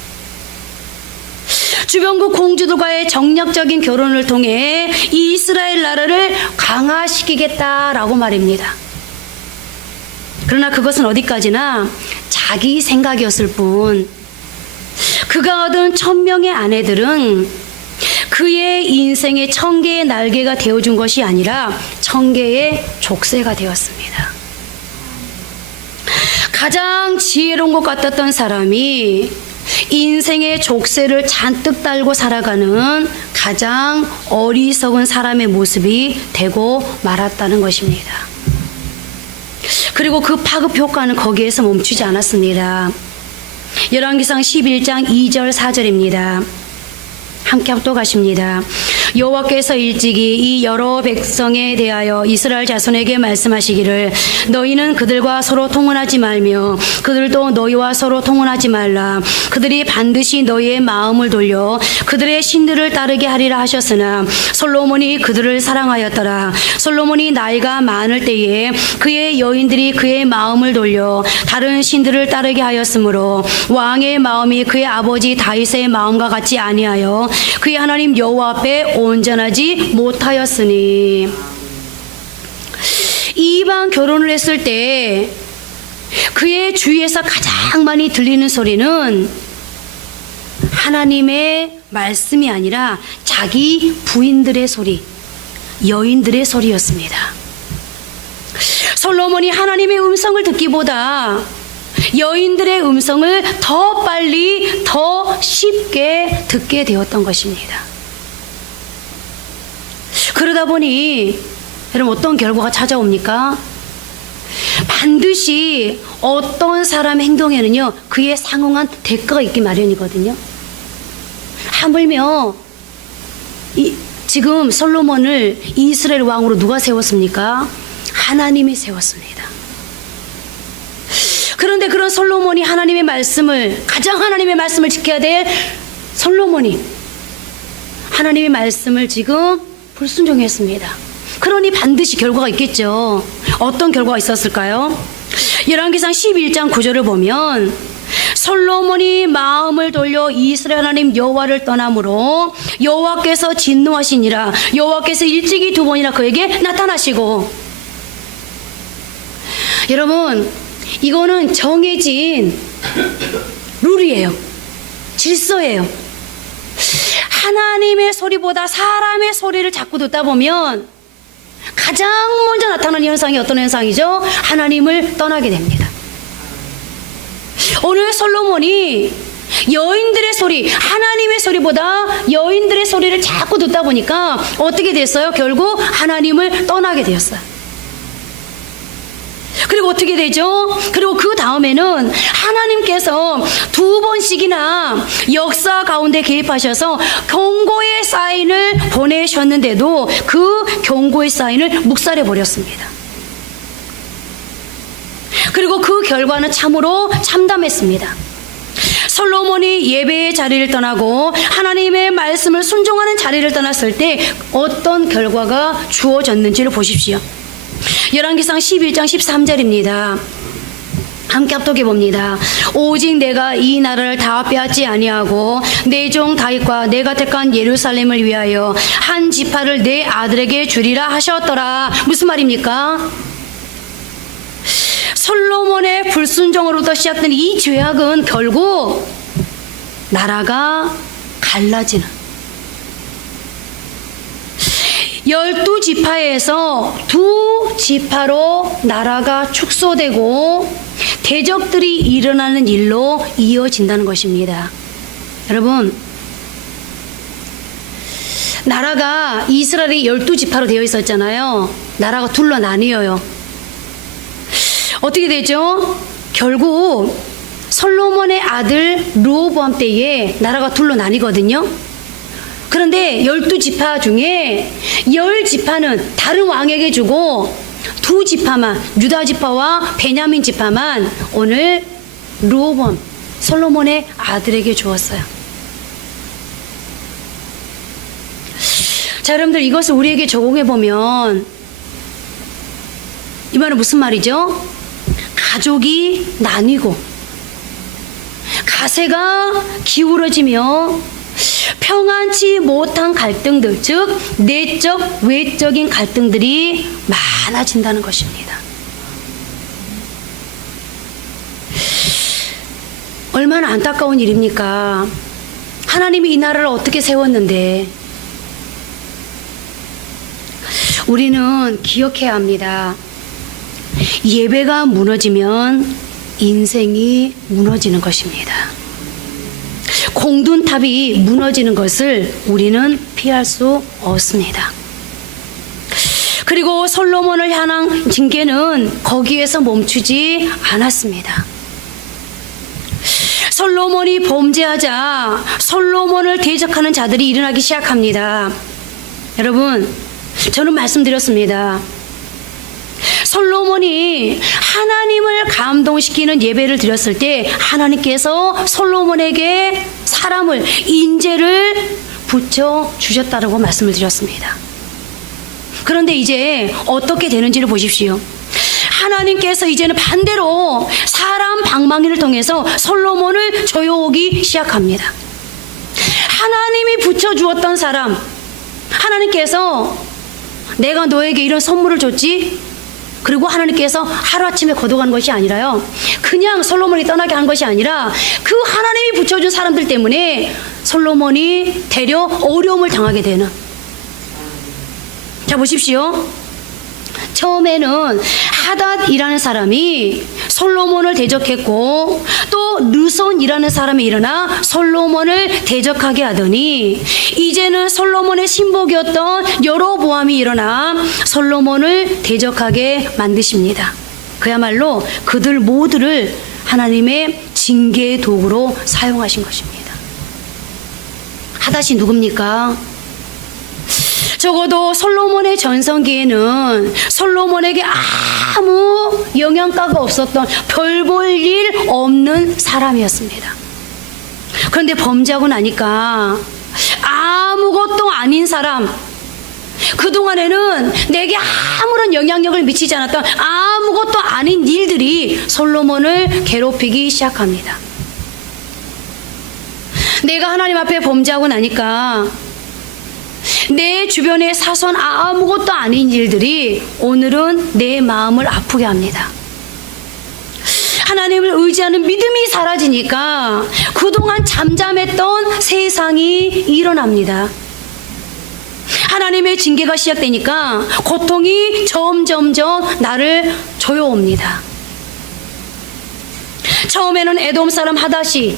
주변국 공주들과의 정략적인 결혼을 통해 이 이스라엘 나라를 강화시키겠다라고 말입니다. 그러나 그것은 어디까지나 자기 생각이었을 뿐, 그가 얻은 1000명의 아내들은 그의 인생의 1000개의 날개가 되어준 것이 아니라 1000개의 족쇄가 되었습니다. 가장 지혜로운 것 같았던 사람이 인생의 족쇄를 잔뜩 달고 살아가는 가장 어리석은 사람의 모습이 되고 말았다는 것입니다. 그리고 그 파급 효과는 거기에서 멈추지 않았습니다. 열왕기상 11장 2절 4절입니다. 함께 합독하십니다. 여호와께서 일찍이 이 여러 백성에 대하여 이스라엘 자손에게 말씀하시기를 너희는 그들과 서로 통혼하지 말며 그들도 너희와 서로 통혼하지 말라. 그들이 반드시 너희의 마음을 돌려 그들의 신들을 따르게 하리라 하셨으나 솔로몬이 그들을 사랑하였더라. 솔로몬이 나이가 많을 때에 그의 여인들이 그의 마음을 돌려 다른 신들을 따르게 하였으므로 왕의 마음이 그의 아버지 다윗의 마음과 같지 아니하여 그의 하나님 여호와 앞에 온전하지 못하였으니. 이방 결혼을 했을 때 그의 주위에서 가장 많이 들리는 소리는 하나님의 말씀이 아니라 자기 부인들의 소리, 여인들의 소리였습니다. 솔로몬이 하나님의 음성을 듣기보다 여인들의 음성을 더 빨리 더 쉽게 듣게 되었던 것입니다. 그러다 보니 여러분 어떤 결과가 찾아옵니까? 반드시 어떤 사람의 행동에는요 그에 상응한 대가가 있기 마련이거든요. 하물며 지금 솔로몬을 이스라엘 왕으로 누가 세웠습니까? 하나님이 세웠습니다. 그런데 그런 솔로몬이 가장 하나님의 말씀을 지켜야 될 솔로몬이 하나님의 말씀을 지금 불순종했습니다. 그러니 반드시 결과가 있겠죠. 어떤 결과가 있었을까요? 열왕기상 11장 9절을 보면 솔로몬이 마음을 돌려 이스라엘 하나님 여호와를 떠남으로 여호와께서 진노하시니라. 여호와께서 일찍이 2번이나 그에게 나타나시고. 여러분 이거는 정해진 룰이에요. 질서예요. 하나님의 소리보다 사람의 소리를 자꾸 듣다 보면 가장 먼저 나타나는 현상이 어떤 현상이죠? 하나님을 떠나게 됩니다. 오늘 솔로몬이 여인들의 소리, 하나님의 소리보다 여인들의 소리를 자꾸 듣다 보니까 어떻게 됐어요? 결국 하나님을 떠나게 되었어요. 그리고 어떻게 되죠? 그리고 그 다음에는 하나님께서 2번씩이나 역사 가운데 개입하셔서 경고의 사인을 보내셨는데도 그 경고의 사인을 묵살해 버렸습니다. 그리고 그 결과는 참으로 참담했습니다. 솔로몬이 예배의 자리를 떠나고 하나님의 말씀을 순종하는 자리를 떠났을 때 어떤 결과가 주어졌는지를 보십시오. 열왕기상 11장 13절입니다. 함께 합독해 봅니다. 오직 내가 이 나라를 다 빼앗지 아니하고 내 종 다윗과 내가 택한 예루살렘을 위하여 한 지파를 내 아들에게 주리라 하셨더라. 무슨 말입니까? 솔로몬의 불순종으로부터 시작된 이 죄악은 결국 나라가 갈라지는 12지파에서 2지파로 나라가 축소되고 대적들이 일어나는 일로 이어진다는 것입니다. 여러분, 나라가 이스라엘이 12지파로 되어 있었잖아요. 나라가 둘로 나뉘어요. 어떻게 되죠? 결국 솔로몬의 아들 르호보암 때에 나라가 둘로 나뉘거든요. 그런데 12지파 중에 10지파는 다른 왕에게 주고 2지파만, 유다 지파와 베냐민 지파만 오늘 르호보암 솔로몬의 아들에게 주었어요. 자, 여러분들, 이것을 우리에게 적용해 보면 이 말은 무슨 말이죠? 가족이 나뉘고 가세가 기울어지며 평안치 못한 갈등들, 즉 내적 외적인 갈등들이 많아진다는 것입니다. 얼마나 안타까운 일입니까? 하나님이 이 나라를 어떻게 세웠는데 우리는 기억해야 합니다. 예배가 무너지면 인생이 무너지는 것입니다. 공든탑이 무너지는 것을 우리는 피할 수 없습니다. 그리고 솔로몬을 향한 징계는 거기에서 멈추지 않았습니다. 솔로몬이 범죄하자 솔로몬을 대적하는 자들이 일어나기 시작합니다. 여러분, 저는 말씀드렸습니다. 솔로몬이 하나님을 감동시키는 예배를 드렸을 때 하나님께서 솔로몬에게 사람을, 인재를 붙여주셨다고 말씀을 드렸습니다. 그런데 이제 어떻게 되는지를 보십시오. 하나님께서 이제는 반대로 사람 방망이를 통해서 솔로몬을 조여오기 시작합니다. 하나님이 붙여주었던 사람, 하나님께서 내가 너에게 이런 선물을 줬지? 그리고 하나님께서 하루아침에 거둬가는 것이 아니라요, 그냥 솔로몬이 떠나게 한 것이 아니라 그 하나님이 붙여준 사람들 때문에 솔로몬이 되려 어려움을 당하게 되는. 자, 보십시오. 처음에는 하닷이라는 사람이 솔로몬을 대적했고 또 르손이라는 사람이 일어나 솔로몬을 대적하게 하더니 이제는 솔로몬의 신복이었던 여로보암이 일어나 솔로몬을 대적하게 만드십니다. 그야말로 그들 모두를 하나님의 징계의 도구로 사용하신 것입니다. 하닷이 누굽니까? 적어도 솔로몬의 전성기에는 솔로몬에게 아무 영향가가 없었던 별 볼 일 없는 사람이었습니다. 그런데 범죄하고 나니까 아무것도 아닌 사람, 그동안에는 내게 아무런 영향력을 미치지 않았던 아무것도 아닌 일들이 솔로몬을 괴롭히기 시작합니다. 내가 하나님 앞에 범죄하고 나니까 내 주변에 사소한 아무것도 아닌 일들이 오늘은 내 마음을 아프게 합니다. 하나님을 의지하는 믿음이 사라지니까 그동안 잠잠했던 세상이 일어납니다. 하나님의 징계가 시작되니까 고통이 점점점 나를 조여옵니다. 처음에는 에돔 사람 하닷이,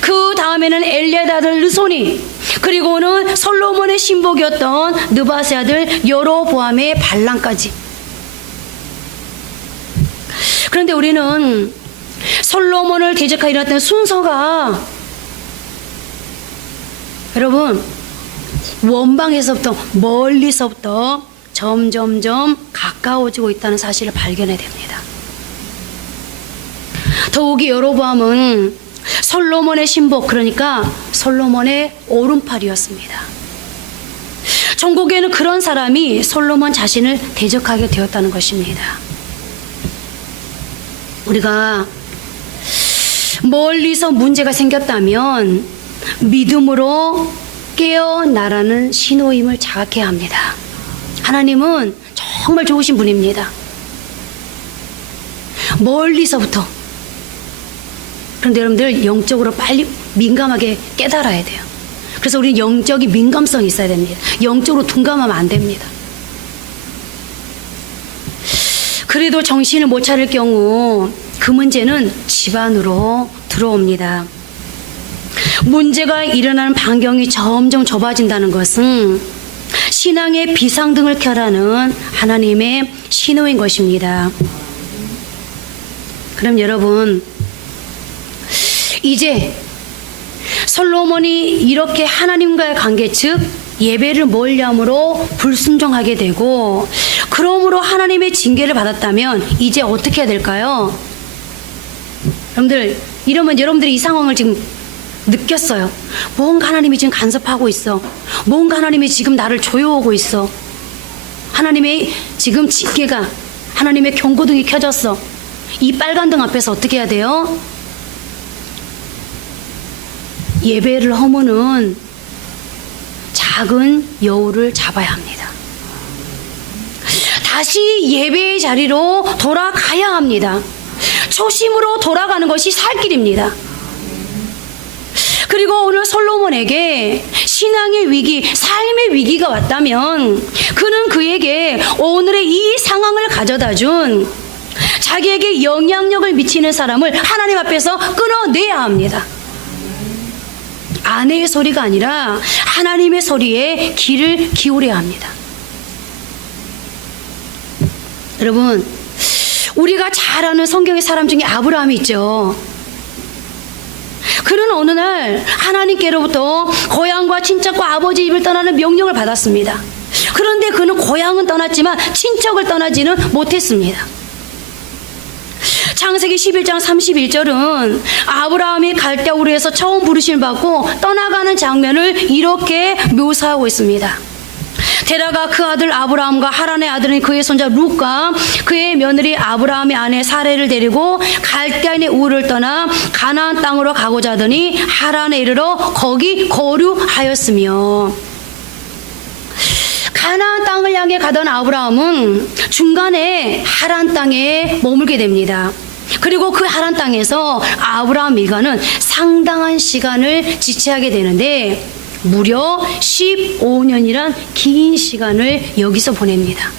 그 다음에는 엘리의 아들 르손이, 그리고는 솔로몬의 신복이었던 느바세 아들 여로보암의 반란까지. 그런데 우리는 솔로몬을 대적하여 일어났던 순서가, 여러분, 원방에서부터 멀리서부터 점점점 가까워지고 있다는 사실을 발견해야 됩니다. 더욱이 여로보암은 솔로몬의 신복, 그러니까 솔로몬의 오른팔이었습니다. 전국에는 그런 사람이 솔로몬 자신을 대적하게 되었다는 것입니다. 우리가 멀리서 문제가 생겼다면 믿음으로 깨어나라는 신호임을 자각해야 합니다. 하나님은 정말 좋으신 분입니다. 멀리서부터. 그런데 여러분들 영적으로 빨리 민감하게 깨달아야 돼요. 그래서 우리는 영적인 민감성이 있어야 됩니다. 영적으로 둔감하면 안 됩니다. 그래도 정신을 못 차릴 경우 그 문제는 집안으로 들어옵니다. 문제가 일어나는 반경이 점점 좁아진다는 것은 신앙의 비상등을 켜라는 하나님의 신호인 것입니다. 그럼 여러분, 이제 솔로몬이 이렇게 하나님과의 관계, 즉 예배를 멀리함으로 불순종하게 되고 그러므로 하나님의 징계를 받았다면 이제 어떻게 해야 될까요? 여러분들, 이러면 여러분들이 이 상황을 지금 느꼈어요. 뭔가 하나님이 지금 간섭하고 있어. 뭔가 하나님이 지금 나를 조여오고 있어. 하나님의 지금 징계가, 하나님의 경고등이 켜졌어. 이 빨간 등 앞에서 어떻게 해야 돼요? 예배를 허무는 작은 여우를 잡아야 합니다. 다시 예배의 자리로 돌아가야 합니다. 초심으로 돌아가는 것이 살 길입니다. 그리고 오늘 솔로몬에게 신앙의 위기, 삶의 위기가 왔다면 그는 그에게 오늘의 이 상황을 가져다 준 자기에게 영향력을 미치는 사람을 하나님 앞에서 끊어내야 합니다. 아내의 소리가 아니라 하나님의 소리에 귀를 기울여야 합니다. 여러분, 우리가 잘 아는 성경의 사람 중에 아브라함이 있죠. 그는 어느 날 하나님께로부터 고향과 친척과 아버지 집을 떠나는 명령을 받았습니다. 그런데 그는 고향은 떠났지만 친척을 떠나지는 못했습니다. 창세기 11장 31절은 아브라함이 갈대아 우르에서 처음 부르심을 받고 떠나가는 장면을 이렇게 묘사하고 있습니다. 데라가 그 아들 아브라함과 하란의 아들인 그의 손자 룻과 그의 며느리 아브라함의 아내 사레를 데리고 갈대아인의 우르를 떠나 가나안 땅으로 가고자 하더니 하란에 이르러 거기 거류하였으며, 가나안 땅을 향해 가던 아브라함은 중간에 하란 땅에 머물게 됩니다. 그리고 그 하란 땅에서 아브라함 일가는 상당한 시간을 지체하게 되는데 무려 15년이란 긴 시간을 여기서 보냅니다.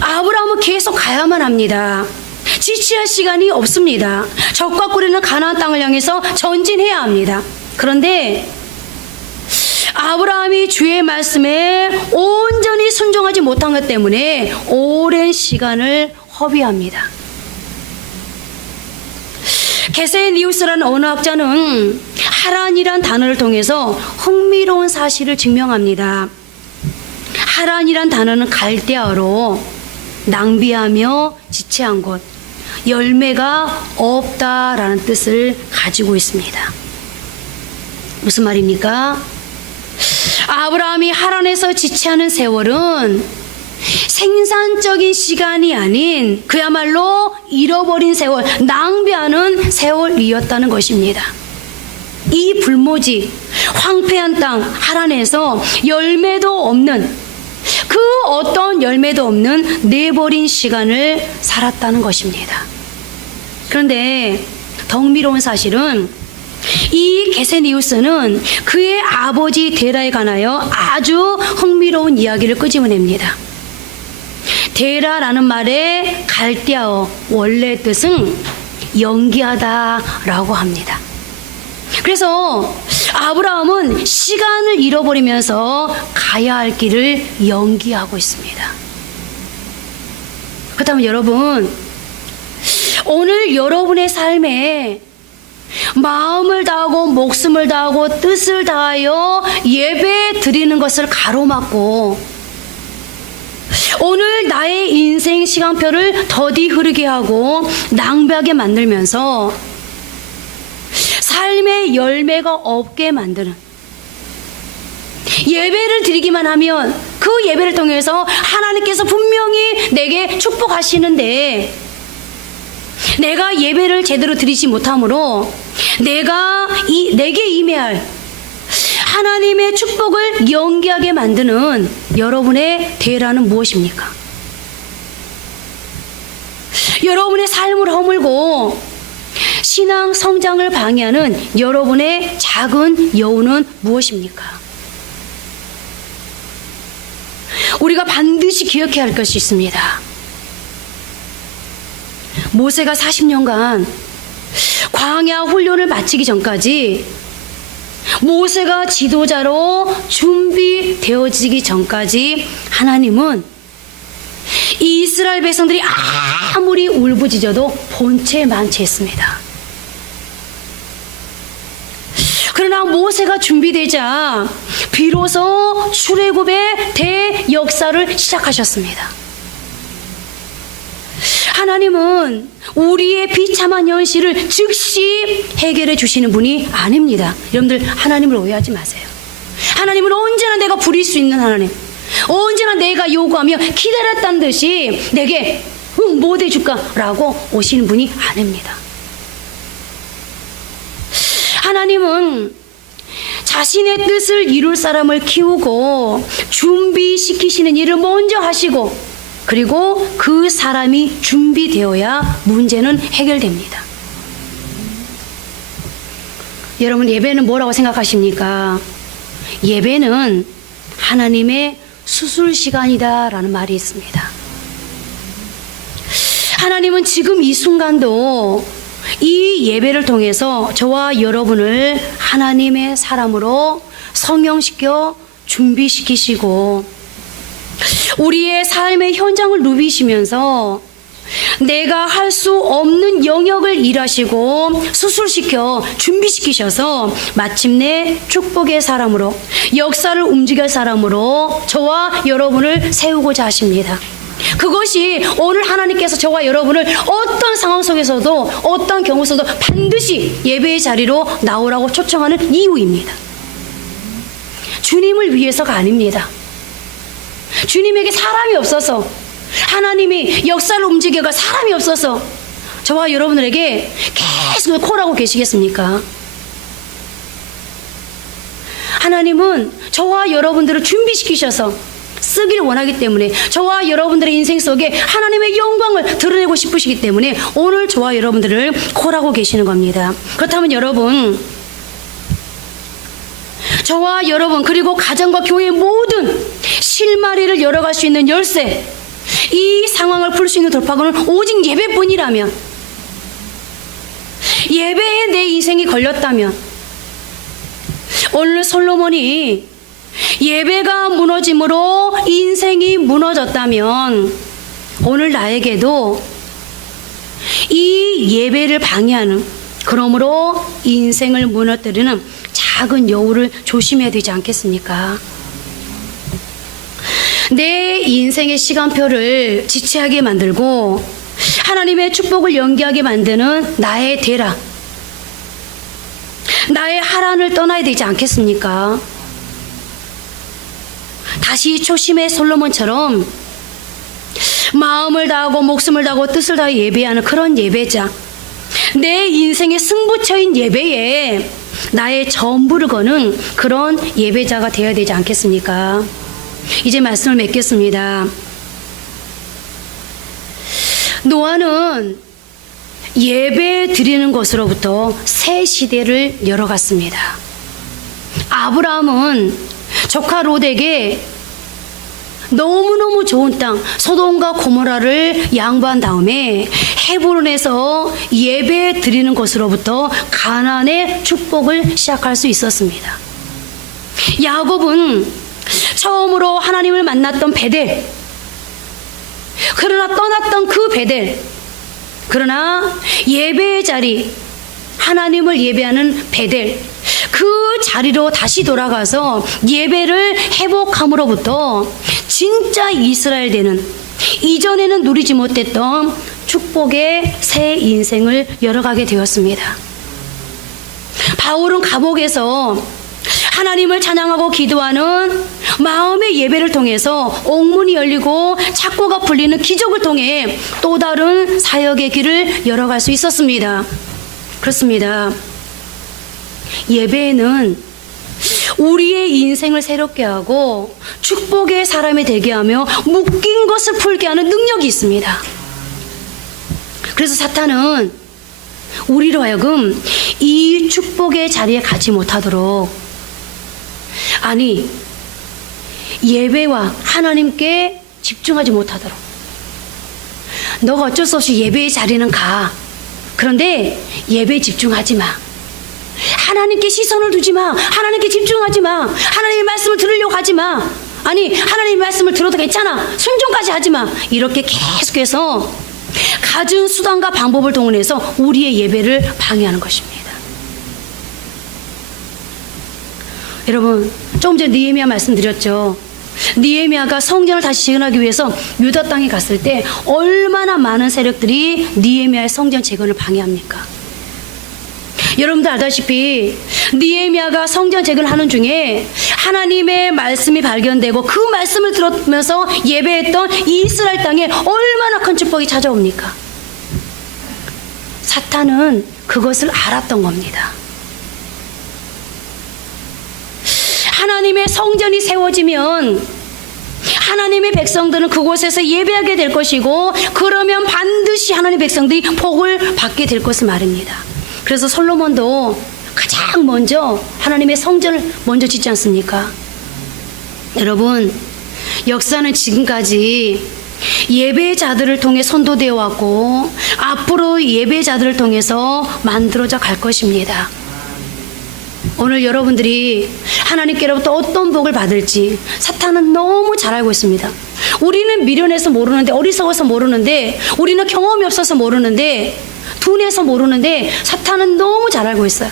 아브라함은 계속 가야만 합니다. 지체할 시간이 없습니다. 적과 꿀이는 가나안 땅을 향해서 전진해야 합니다. 그런데 아브라함이 주의 말씀에 온전히 순종하지 못한 것 때문에 오랜 시간을 허비합니다. 게세니우스라는 언어학자는 하란이란 단어를 통해서 흥미로운 사실을 증명합니다. 하란이란 단어는 갈대아어로 낭비하며 지체한 곳, 열매가 없다라는 뜻을 가지고 있습니다. 무슨 말입니까? 아브라함이 하란에서 지체하는 세월은 생산적인 시간이 아닌 그야말로 잃어버린 세월, 낭비하는 세월이었다는 것입니다. 이 불모지, 황폐한 땅 하란에서 열매도 없는, 그 어떤 열매도 없는 내버린 시간을 살았다는 것입니다. 그런데 더 흥미로운 사실은 이 게세니우스는 그의 아버지 데라에 관하여 아주 흥미로운 이야기를 끄집어냅니다. 데라라는 말의 갈대아어 원래 뜻은 연기하다라고 합니다. 그래서 아브라함은 시간을 잃어버리면서 가야 할 길을 연기하고 있습니다. 그렇다면 여러분, 오늘 여러분의 삶에 마음을 다하고 목숨을 다하고 뜻을 다하여 예배 드리는 것을 가로막고 오늘 나의 인생 시간표를 더디 흐르게 하고 낭비하게 만들면서 삶의 열매가 없게 만드는, 예배를 드리기만 하면 그 예배를 통해서 하나님께서 분명히 내게 축복하시는데 내가 예배를 제대로 드리지 못하므로 내게 임해할 하나님의 축복을 연기하게 만드는 여러분의 대라는 무엇입니까? 여러분의 삶을 허물고 신앙 성장을 방해하는 여러분의 작은 여우는 무엇입니까? 우리가 반드시 기억해야 할 것이 있습니다. 모세가 40년간 광야 훈련을 마치기 전까지, 모세가 지도자로 준비되어지기 전까지 하나님은 이스라엘 백성들이 아무리 울부짖어도 본체 만체했습니다. 그러나 모세가 준비되자 비로소 출애굽의 대역사를 시작하셨습니다. 하나님은 우리의 비참한 현실을 즉시 해결해 주시는 분이 아닙니다. 여러분들 하나님을 오해하지 마세요. 하나님은 언제나 내가 부릴 수 있는 하나님, 언제나 내가 요구하며 기다렸다는 듯이 내게 못 해줄까? 라고 오시는 분이 아닙니다. 하나님은 자신의 뜻을 이룰 사람을 키우고 준비시키시는 일을 먼저 하시고, 그리고 그 사람이 준비되어야 문제는 해결됩니다. 여러분, 예배는 뭐라고 생각하십니까? 예배는 하나님의 수술 시간이다라는 말이 있습니다. 하나님은 지금 이 순간도 이 예배를 통해서 저와 여러분을 하나님의 사람으로 성형시켜 준비시키시고, 우리의 삶의 현장을 누비시면서 내가 할 수 없는 영역을 일하시고 수술시켜 준비시키셔서 마침내 축복의 사람으로, 역사를 움직일 사람으로 저와 여러분을 세우고자 하십니다. 그것이 오늘 하나님께서 저와 여러분을 어떤 상황 속에서도, 어떤 경우 속에서도 반드시 예배의 자리로 나오라고 초청하는 이유입니다. 주님을 위해서가 아닙니다. 주님에게 사람이 없어서, 하나님이 역사를 움직여가 사람이 없어서 저와 여러분들에게 계속 콜하고 계시겠습니까? 하나님은 저와 여러분들을 준비시키셔서 쓰기를 원하기 때문에, 저와 여러분들의 인생 속에 하나님의 영광을 드러내고 싶으시기 때문에 오늘 저와 여러분들을 콜하고 계시는 겁니다. 그렇다면 여러분, 저와 여러분, 그리고 가정과 교회의 모든 실마리를 열어갈 수 있는 열쇠, 이 상황을 풀 수 있는 돌파구는 오직 예배뿐이라면, 예배에 내 인생이 걸렸다면, 오늘 솔로몬이 예배가 무너짐으로 인생이 무너졌다면, 오늘 나에게도 이 예배를 방해하는, 그러므로 인생을 무너뜨리는 작은 여우를 조심해야 되지 않겠습니까? 내 인생의 시간표를 지체하게 만들고 하나님의 축복을 연기하게 만드는 나의 대라, 나의 하란을 떠나야 되지 않겠습니까? 다시 초심의 솔로몬처럼 마음을 다하고 목숨을 다하고 뜻을 다해 예배하는 그런 예배자, 내 인생의 승부처인 예배에 나의 전부를 거는 그런 예배자가 되어야 되지 않겠습니까? 이제 말씀을 맺겠습니다. 노아는 예배 드리는 것으로부터 새 시대를 열어갔습니다. 아브라함은 조카 롯에게 너무너무 좋은 땅 소돔과 고모라를 양보한 다음에 헤브론에서 예배 드리는 것으로부터 가나안의 축복을 시작할 수 있었습니다. 야곱은 처음으로 하나님을 만났던 베델, 그러나 떠났던 그 베델, 그러나 예배의 자리, 하나님을 예배하는 베델, 그 자리로 다시 돌아가서 예배를 회복함으로부터 진짜 이스라엘 되는, 이전에는 누리지 못했던 축복의 새 인생을 열어가게 되었습니다. 바울은 감옥에서 하나님을 찬양하고 기도하는 마음의 예배를 통해서 옥문이 열리고 착고가 풀리는 기적을 통해 또 다른 사역의 길을 열어갈 수 있었습니다. 그렇습니다. 예배에는 우리의 인생을 새롭게 하고 축복의 사람이 되게 하며 묶인 것을 풀게 하는 능력이 있습니다. 그래서 사탄은 우리로 하여금 이 축복의 자리에 가지 못하도록, 아니 예배와 하나님께 집중하지 못하도록, 너가 어쩔 수 없이 예배의 자리는 가. 그런데 예배에 집중하지 마. 하나님께 시선을 두지 마. 하나님께 집중하지 마. 하나님의 말씀을 들으려고 하지 마. 아니 하나님의 말씀을 들어도 괜찮아. 순종까지 하지 마. 이렇게 계속해서 갖은 수단과 방법을 동원해서 우리의 예배를 방해하는 것입니다. 여러분, 조금 전에 느헤미야 말씀드렸죠. 느헤미야가 성전을 다시 재건하기 위해서 유다 땅에 갔을 때 얼마나 많은 세력들이 느헤미야의 성전 재건을 방해합니까? 여러분들 알다시피 느헤미야가 성전 재건을 하는 중에 하나님의 말씀이 발견되고 그 말씀을 들으면서 예배했던 이스라엘 땅에 얼마나 큰 축복이 찾아옵니까? 사탄은 그것을 알았던 겁니다. 하나님의 성전이 세워지면 하나님의 백성들은 그곳에서 예배하게 될 것이고, 그러면 반드시 하나님의 백성들이 복을 받게 될 것을 말입니다. 그래서 솔로몬도 가장 먼저 하나님의 성전을 먼저 짓지 않습니까? 여러분, 역사는 지금까지 예배자들을 통해 선도되어 왔고 앞으로 예배자들을 통해서 만들어져 갈 것입니다. 오늘 여러분들이 하나님께로부터 어떤 복을 받을지 사탄은 너무 잘 알고 있습니다. 우리는 미련해서 모르는데, 어리석어서 모르는데, 우리는 경험이 없어서 모르는데, 둔해서 모르는데 사탄은 너무 잘 알고 있어요.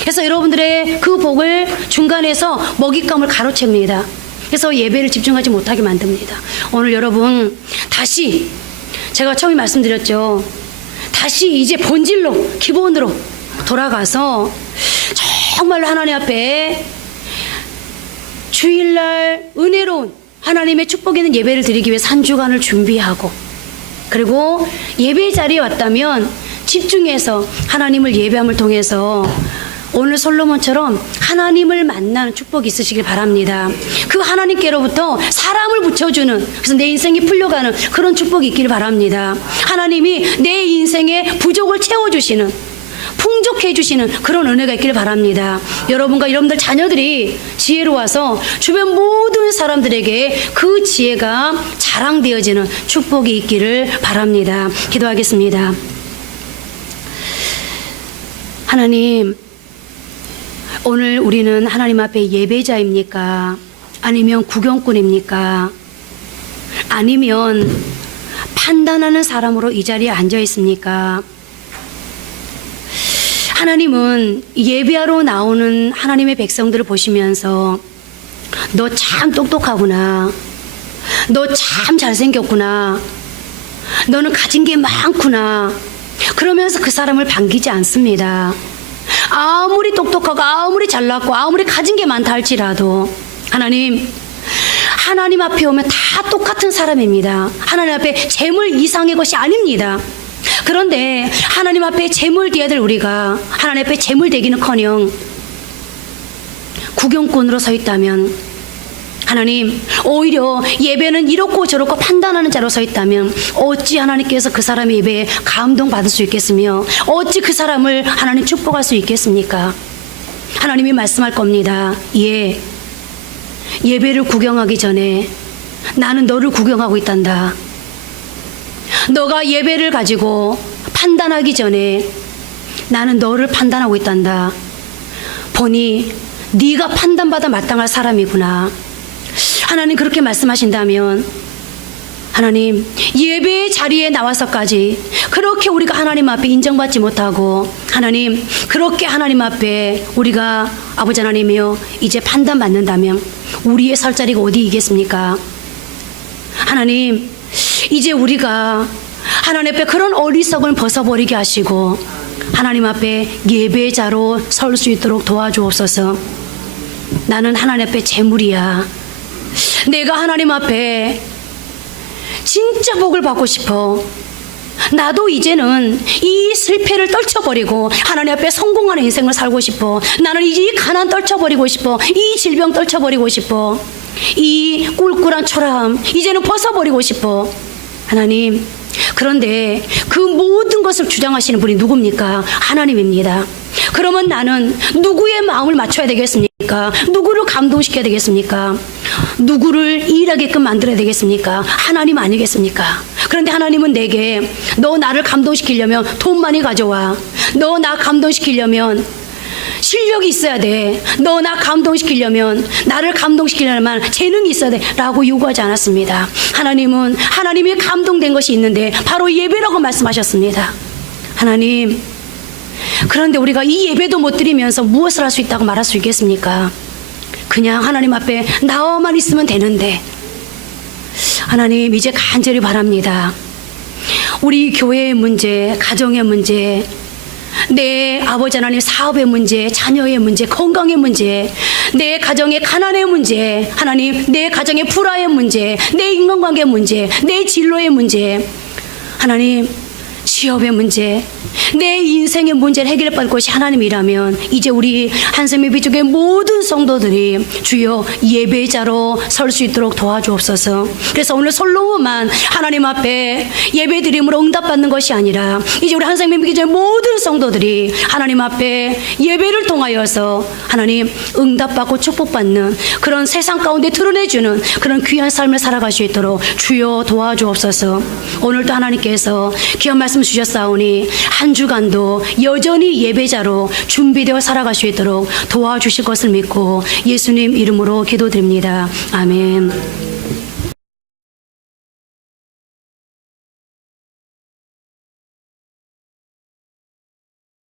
그래서 여러분들의 그 복을 중간에서 먹잇감을 가로챕니다. 그래서 예배를 집중하지 못하게 만듭니다. 오늘 여러분, 다시 제가 처음에 말씀드렸죠. 다시 이제 본질로, 기본으로 돌아가서 정말로 하나님 앞에 주일날 은혜로운 하나님의 축복 있는 예배를 드리기 위해 한 주간을 준비하고, 그리고 예배 자리에 왔다면 집중해서 하나님을 예배함을 통해서 오늘 솔로몬처럼 하나님을 만나는 축복이 있으시길 바랍니다. 그 하나님께로부터 사람을 붙여주는, 그래서 내 인생이 풀려가는 그런 축복이 있기를 바랍니다. 하나님이 내 인생의 부족을 채워주시는, 풍족해 주시는 그런 은혜가 있기를 바랍니다. 여러분과 여러분들 자녀들이 지혜로워서 주변 모든 사람들에게 그 지혜가 자랑되어지는 축복이 있기를 바랍니다. 기도하겠습니다. 하나님, 오늘 우리는 하나님 앞에 예배자입니까? 아니면 구경꾼입니까? 아니면 판단하는 사람으로 이 자리에 앉아 있습니까? 하나님은 예배하러 나오는 하나님의 백성들을 보시면서 너 참 똑똑하구나, 너 참 잘생겼구나, 너는 가진 게 많구나, 그러면서 그 사람을 반기지 않습니다. 아무리 똑똑하고 아무리 잘났고 아무리 가진 게 많다 할지라도 하나님 앞에 오면 다 똑같은 사람입니다. 하나님 앞에 재물 이상의 것이 아닙니다. 그런데 하나님 앞에 재물 돼야 될 우리가 하나님 앞에 재물 되기는커녕 구경꾼으로 서 있다면, 하나님, 오히려 예배는 이렇고 저렇고 판단하는 자로 서 있다면 어찌 하나님께서 그 사람의 예배에 감동받을 수 있겠으며 어찌 그 사람을 하나님 축복할 수 있겠습니까? 하나님이 말씀할 겁니다. 예배를 구경하기 전에 나는 너를 구경하고 있단다. 너가 예배를 가지고 판단하기 전에 나는 너를 판단하고 있단다. 보니 네가 판단받아 마땅할 사람이구나. 하나님 그렇게 말씀하신다면, 하나님 예배의 자리에 나와서까지 그렇게 우리가 하나님 앞에 인정받지 못하고, 하나님 그렇게 하나님 앞에 우리가 아버지 하나님이여 이제 판단받는다면 우리의 설 자리가 어디 있겠습니까? 하나님, 이제 우리가 하나님 앞에 그런 어리석음을 벗어버리게 하시고 하나님 앞에 예배자로 설 수 있도록 도와주옵소서. 나는 하나님 앞에 재물이야. 내가 하나님 앞에 진짜 복을 받고 싶어. 나도 이제는 이 실패를 떨쳐버리고 하나님 앞에 성공하는 인생을 살고 싶어. 나는 이제 이 가난 떨쳐버리고 싶어. 이 질병 떨쳐버리고 싶어. 이 꿀꿀한 초라함 이제는 벗어버리고 싶어. 하나님, 그런데 그 모든 것을 주장하시는 분이 누굽니까? 하나님입니다. 그러면 나는 누구의 마음을 맞춰야 되겠습니까? 누구를 감동시켜야 되겠습니까? 누구를 일하게끔 만들어야 되겠습니까? 하나님 아니겠습니까? 그런데 하나님은 내게 너 나를 감동시키려면 돈 많이 가져와. 너 나 감동시키려면 실력이 있어야 돼. 너 나 감동시키려면, 나를 감동시키려면 재능이 있어야 돼 라고 요구하지 않았습니다. 하나님은 하나님이 감동된 것이 있는데 바로 예배라고 말씀하셨습니다. 하나님, 그런데 우리가 이 예배도 못 드리면서 무엇을 할 수 있다고 말할 수 있겠습니까? 그냥 하나님 앞에 나와만 있으면 되는데. 하나님, 이제 간절히 바랍니다. 우리 교회의 문제, 가정의 문제, 내 아버지 하나님 사업의 문제, 자녀의 문제, 건강의 문제, 내 가정의 가난의 문제, 하나님 내 가정의 불화의 문제, 내 인간관계의 문제, 내 진로의 문제, 하나님 취업의 문제, 내 인생의 문제를 해결받을 것이 하나님이라면 이제 우리 한샘의 비족의 모든 성도들이 주여 예배자로 설 수 있도록 도와주옵소서. 그래서 오늘 솔로몬만 하나님 앞에 예배드림으로 응답받는 것이 아니라 이제 우리 한샘의 비족의 모든 성도들이 하나님 앞에 예배를 통하여서 하나님 응답받고 축복받는 그런 세상 가운데 드러내주는 그런 귀한 삶을 살아갈 수 있도록 주여 도와주옵소서. 오늘도 하나님께서 귀한 말씀 주셨사오니 한 주간도 여전히 예배자로 준비되어 살아갈 수 있도록 도와주실 것을 믿고 예수님 이름으로 기도드립니다. 아멘.